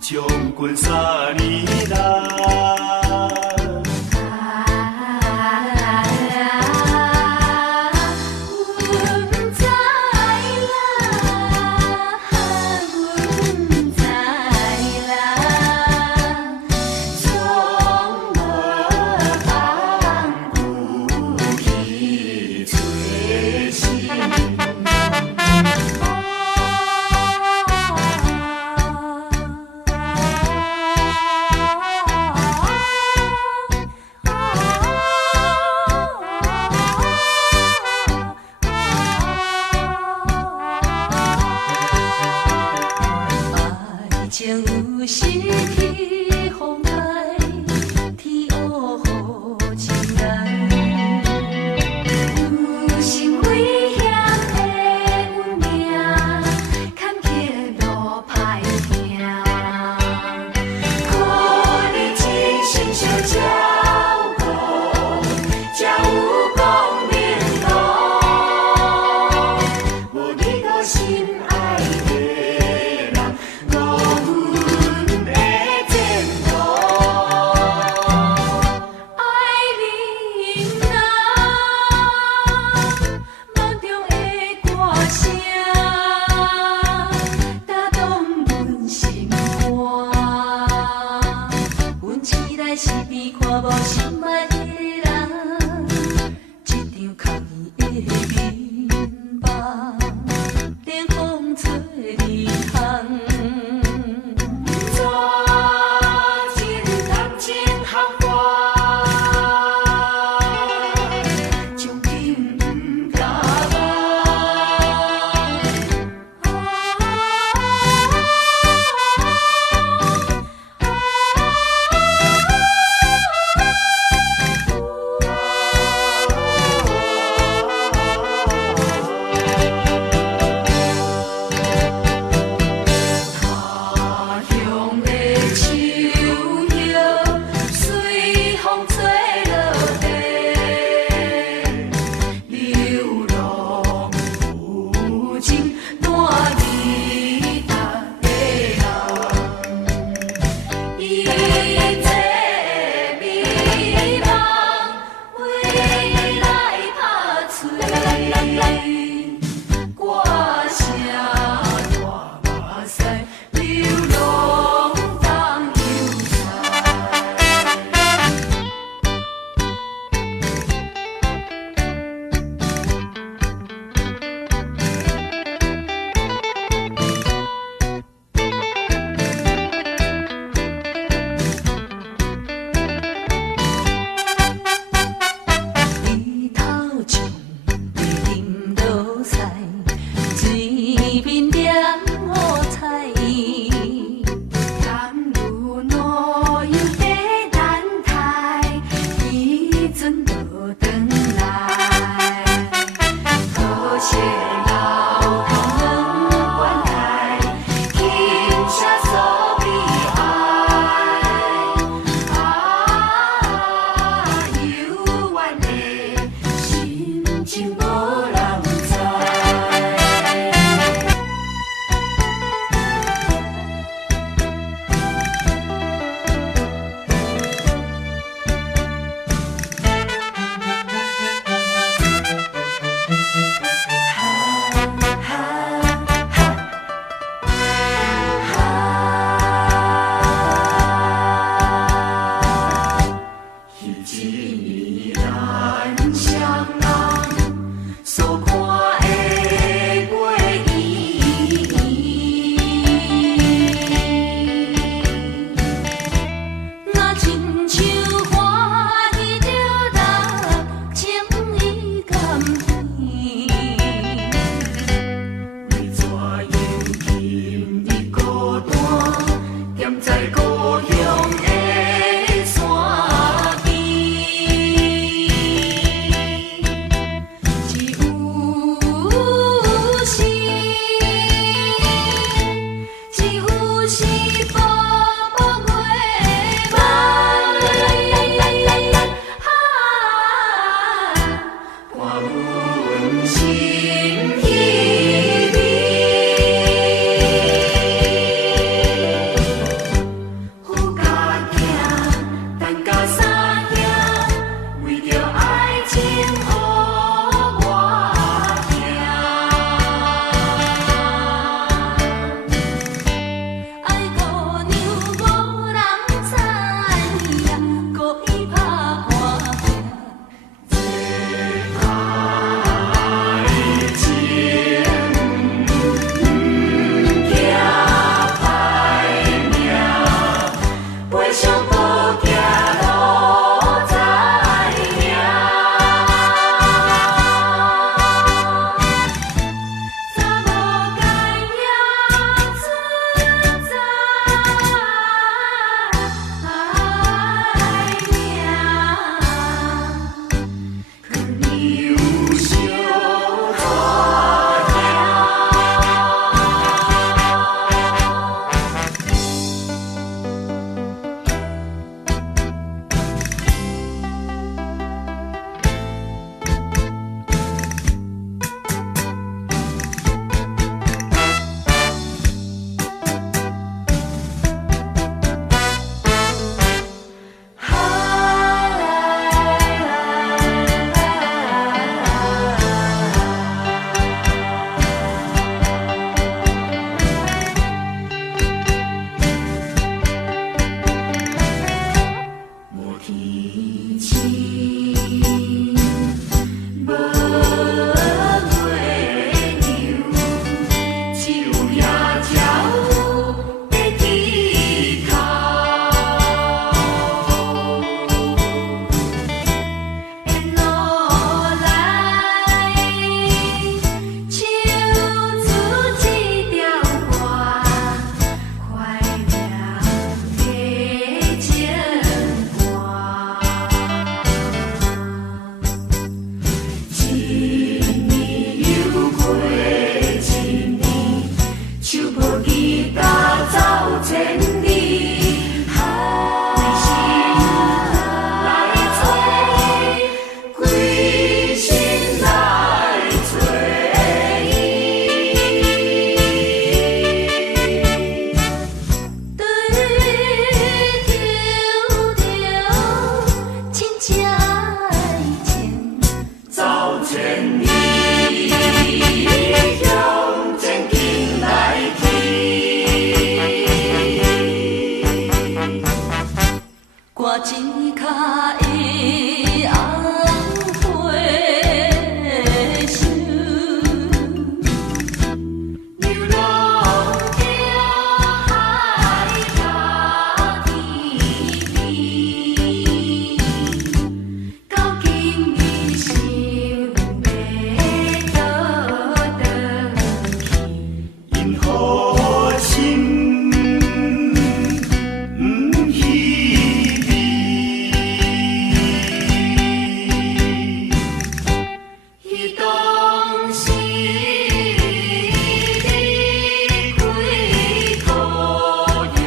将军三年来。心我一脚伊红花树，流浪着海角天边，到今日想要倒去，因好心不稀微。迄当时离开土壤，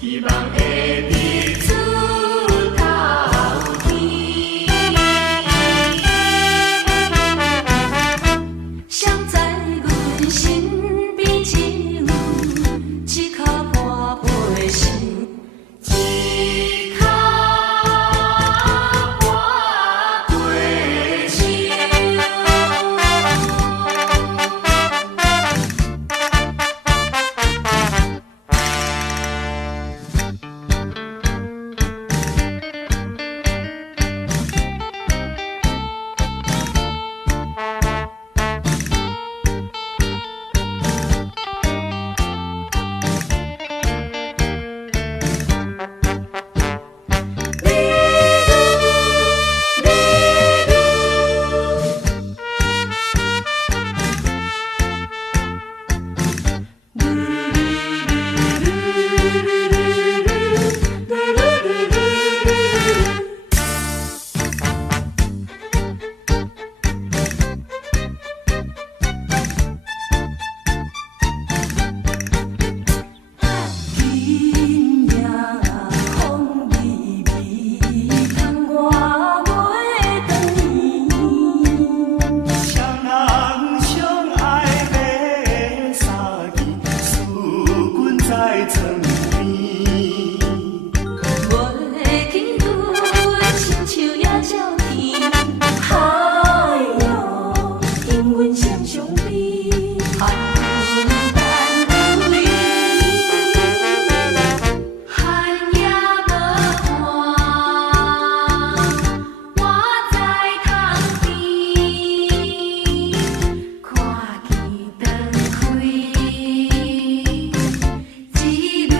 希望会日出头天。谁知阮身边只有一脚破皮树，一脚破皮树。今夜风微微，窗外袂长暝。双人相爱要三更，思君在床边。袂紧对，亲像野鸟天。哎哟，因阮双相比，寒风淡如伊，寒也无寒，我在窗边，看见灯开，一蕊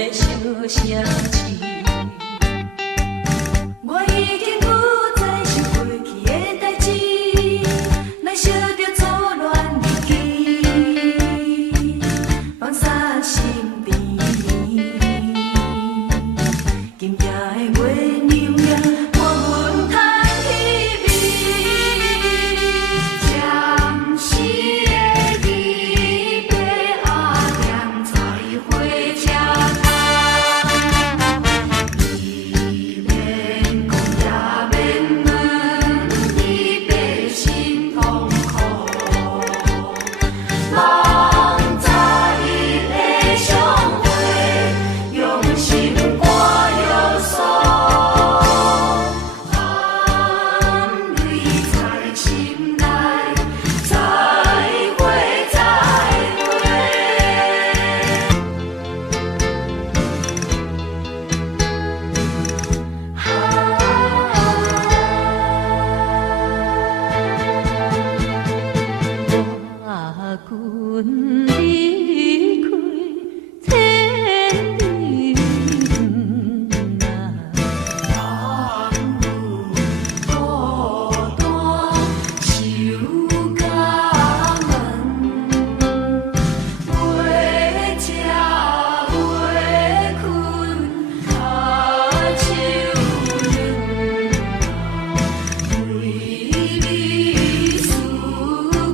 的小城市。我已经不再想过去的代志，咱烧着错乱日记，放散心边。今夜的月亮亮，伴阮叹气味，暂时的离别啊，念在火车站。你免讲也免问，离别心痛苦。梦在的相会，用心歌有诉，含泪在心内，再会再会。我君离开千里远啊，孤单守家门，袂食袂困，脚手软，为你思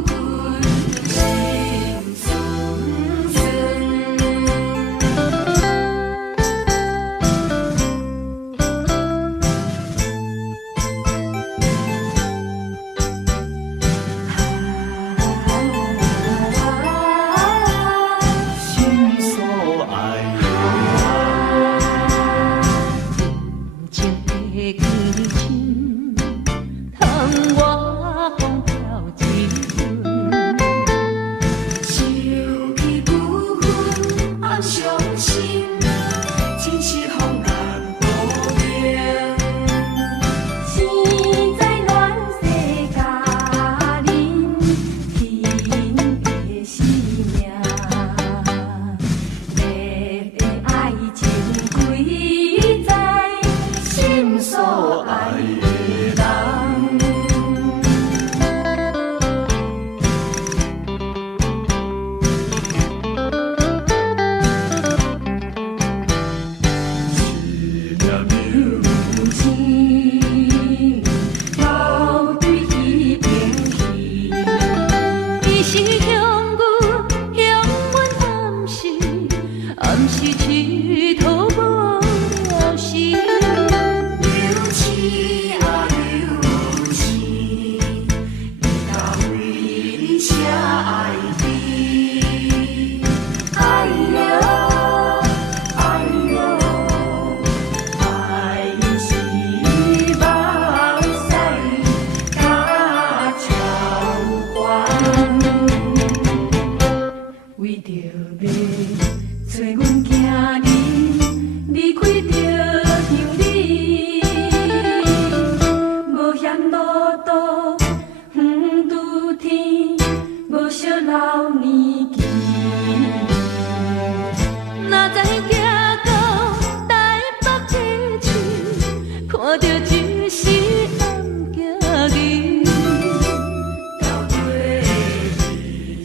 君心酸酸。心所爱情的激情，窗外风飘一阵，想起旧恨暗伤心，真是风难保平。生在乱世佳人，天的生命。烈的爱情归在心所爱的人。柔情到对伊偏去，伊是向阮暗示，暗示痴途无了时。留痴啊留痴，伊若为你写爱字，哎哟哎哟，爱是目屎甲超悬。为着要找阮囝儿，离开着乡里，无险路途远拄天，无惜老年纪。哪知行到台北铁市，看着一时暗行日。到底你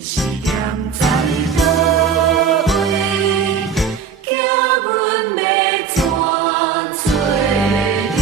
是欠在倒位，叫阮要怎找你。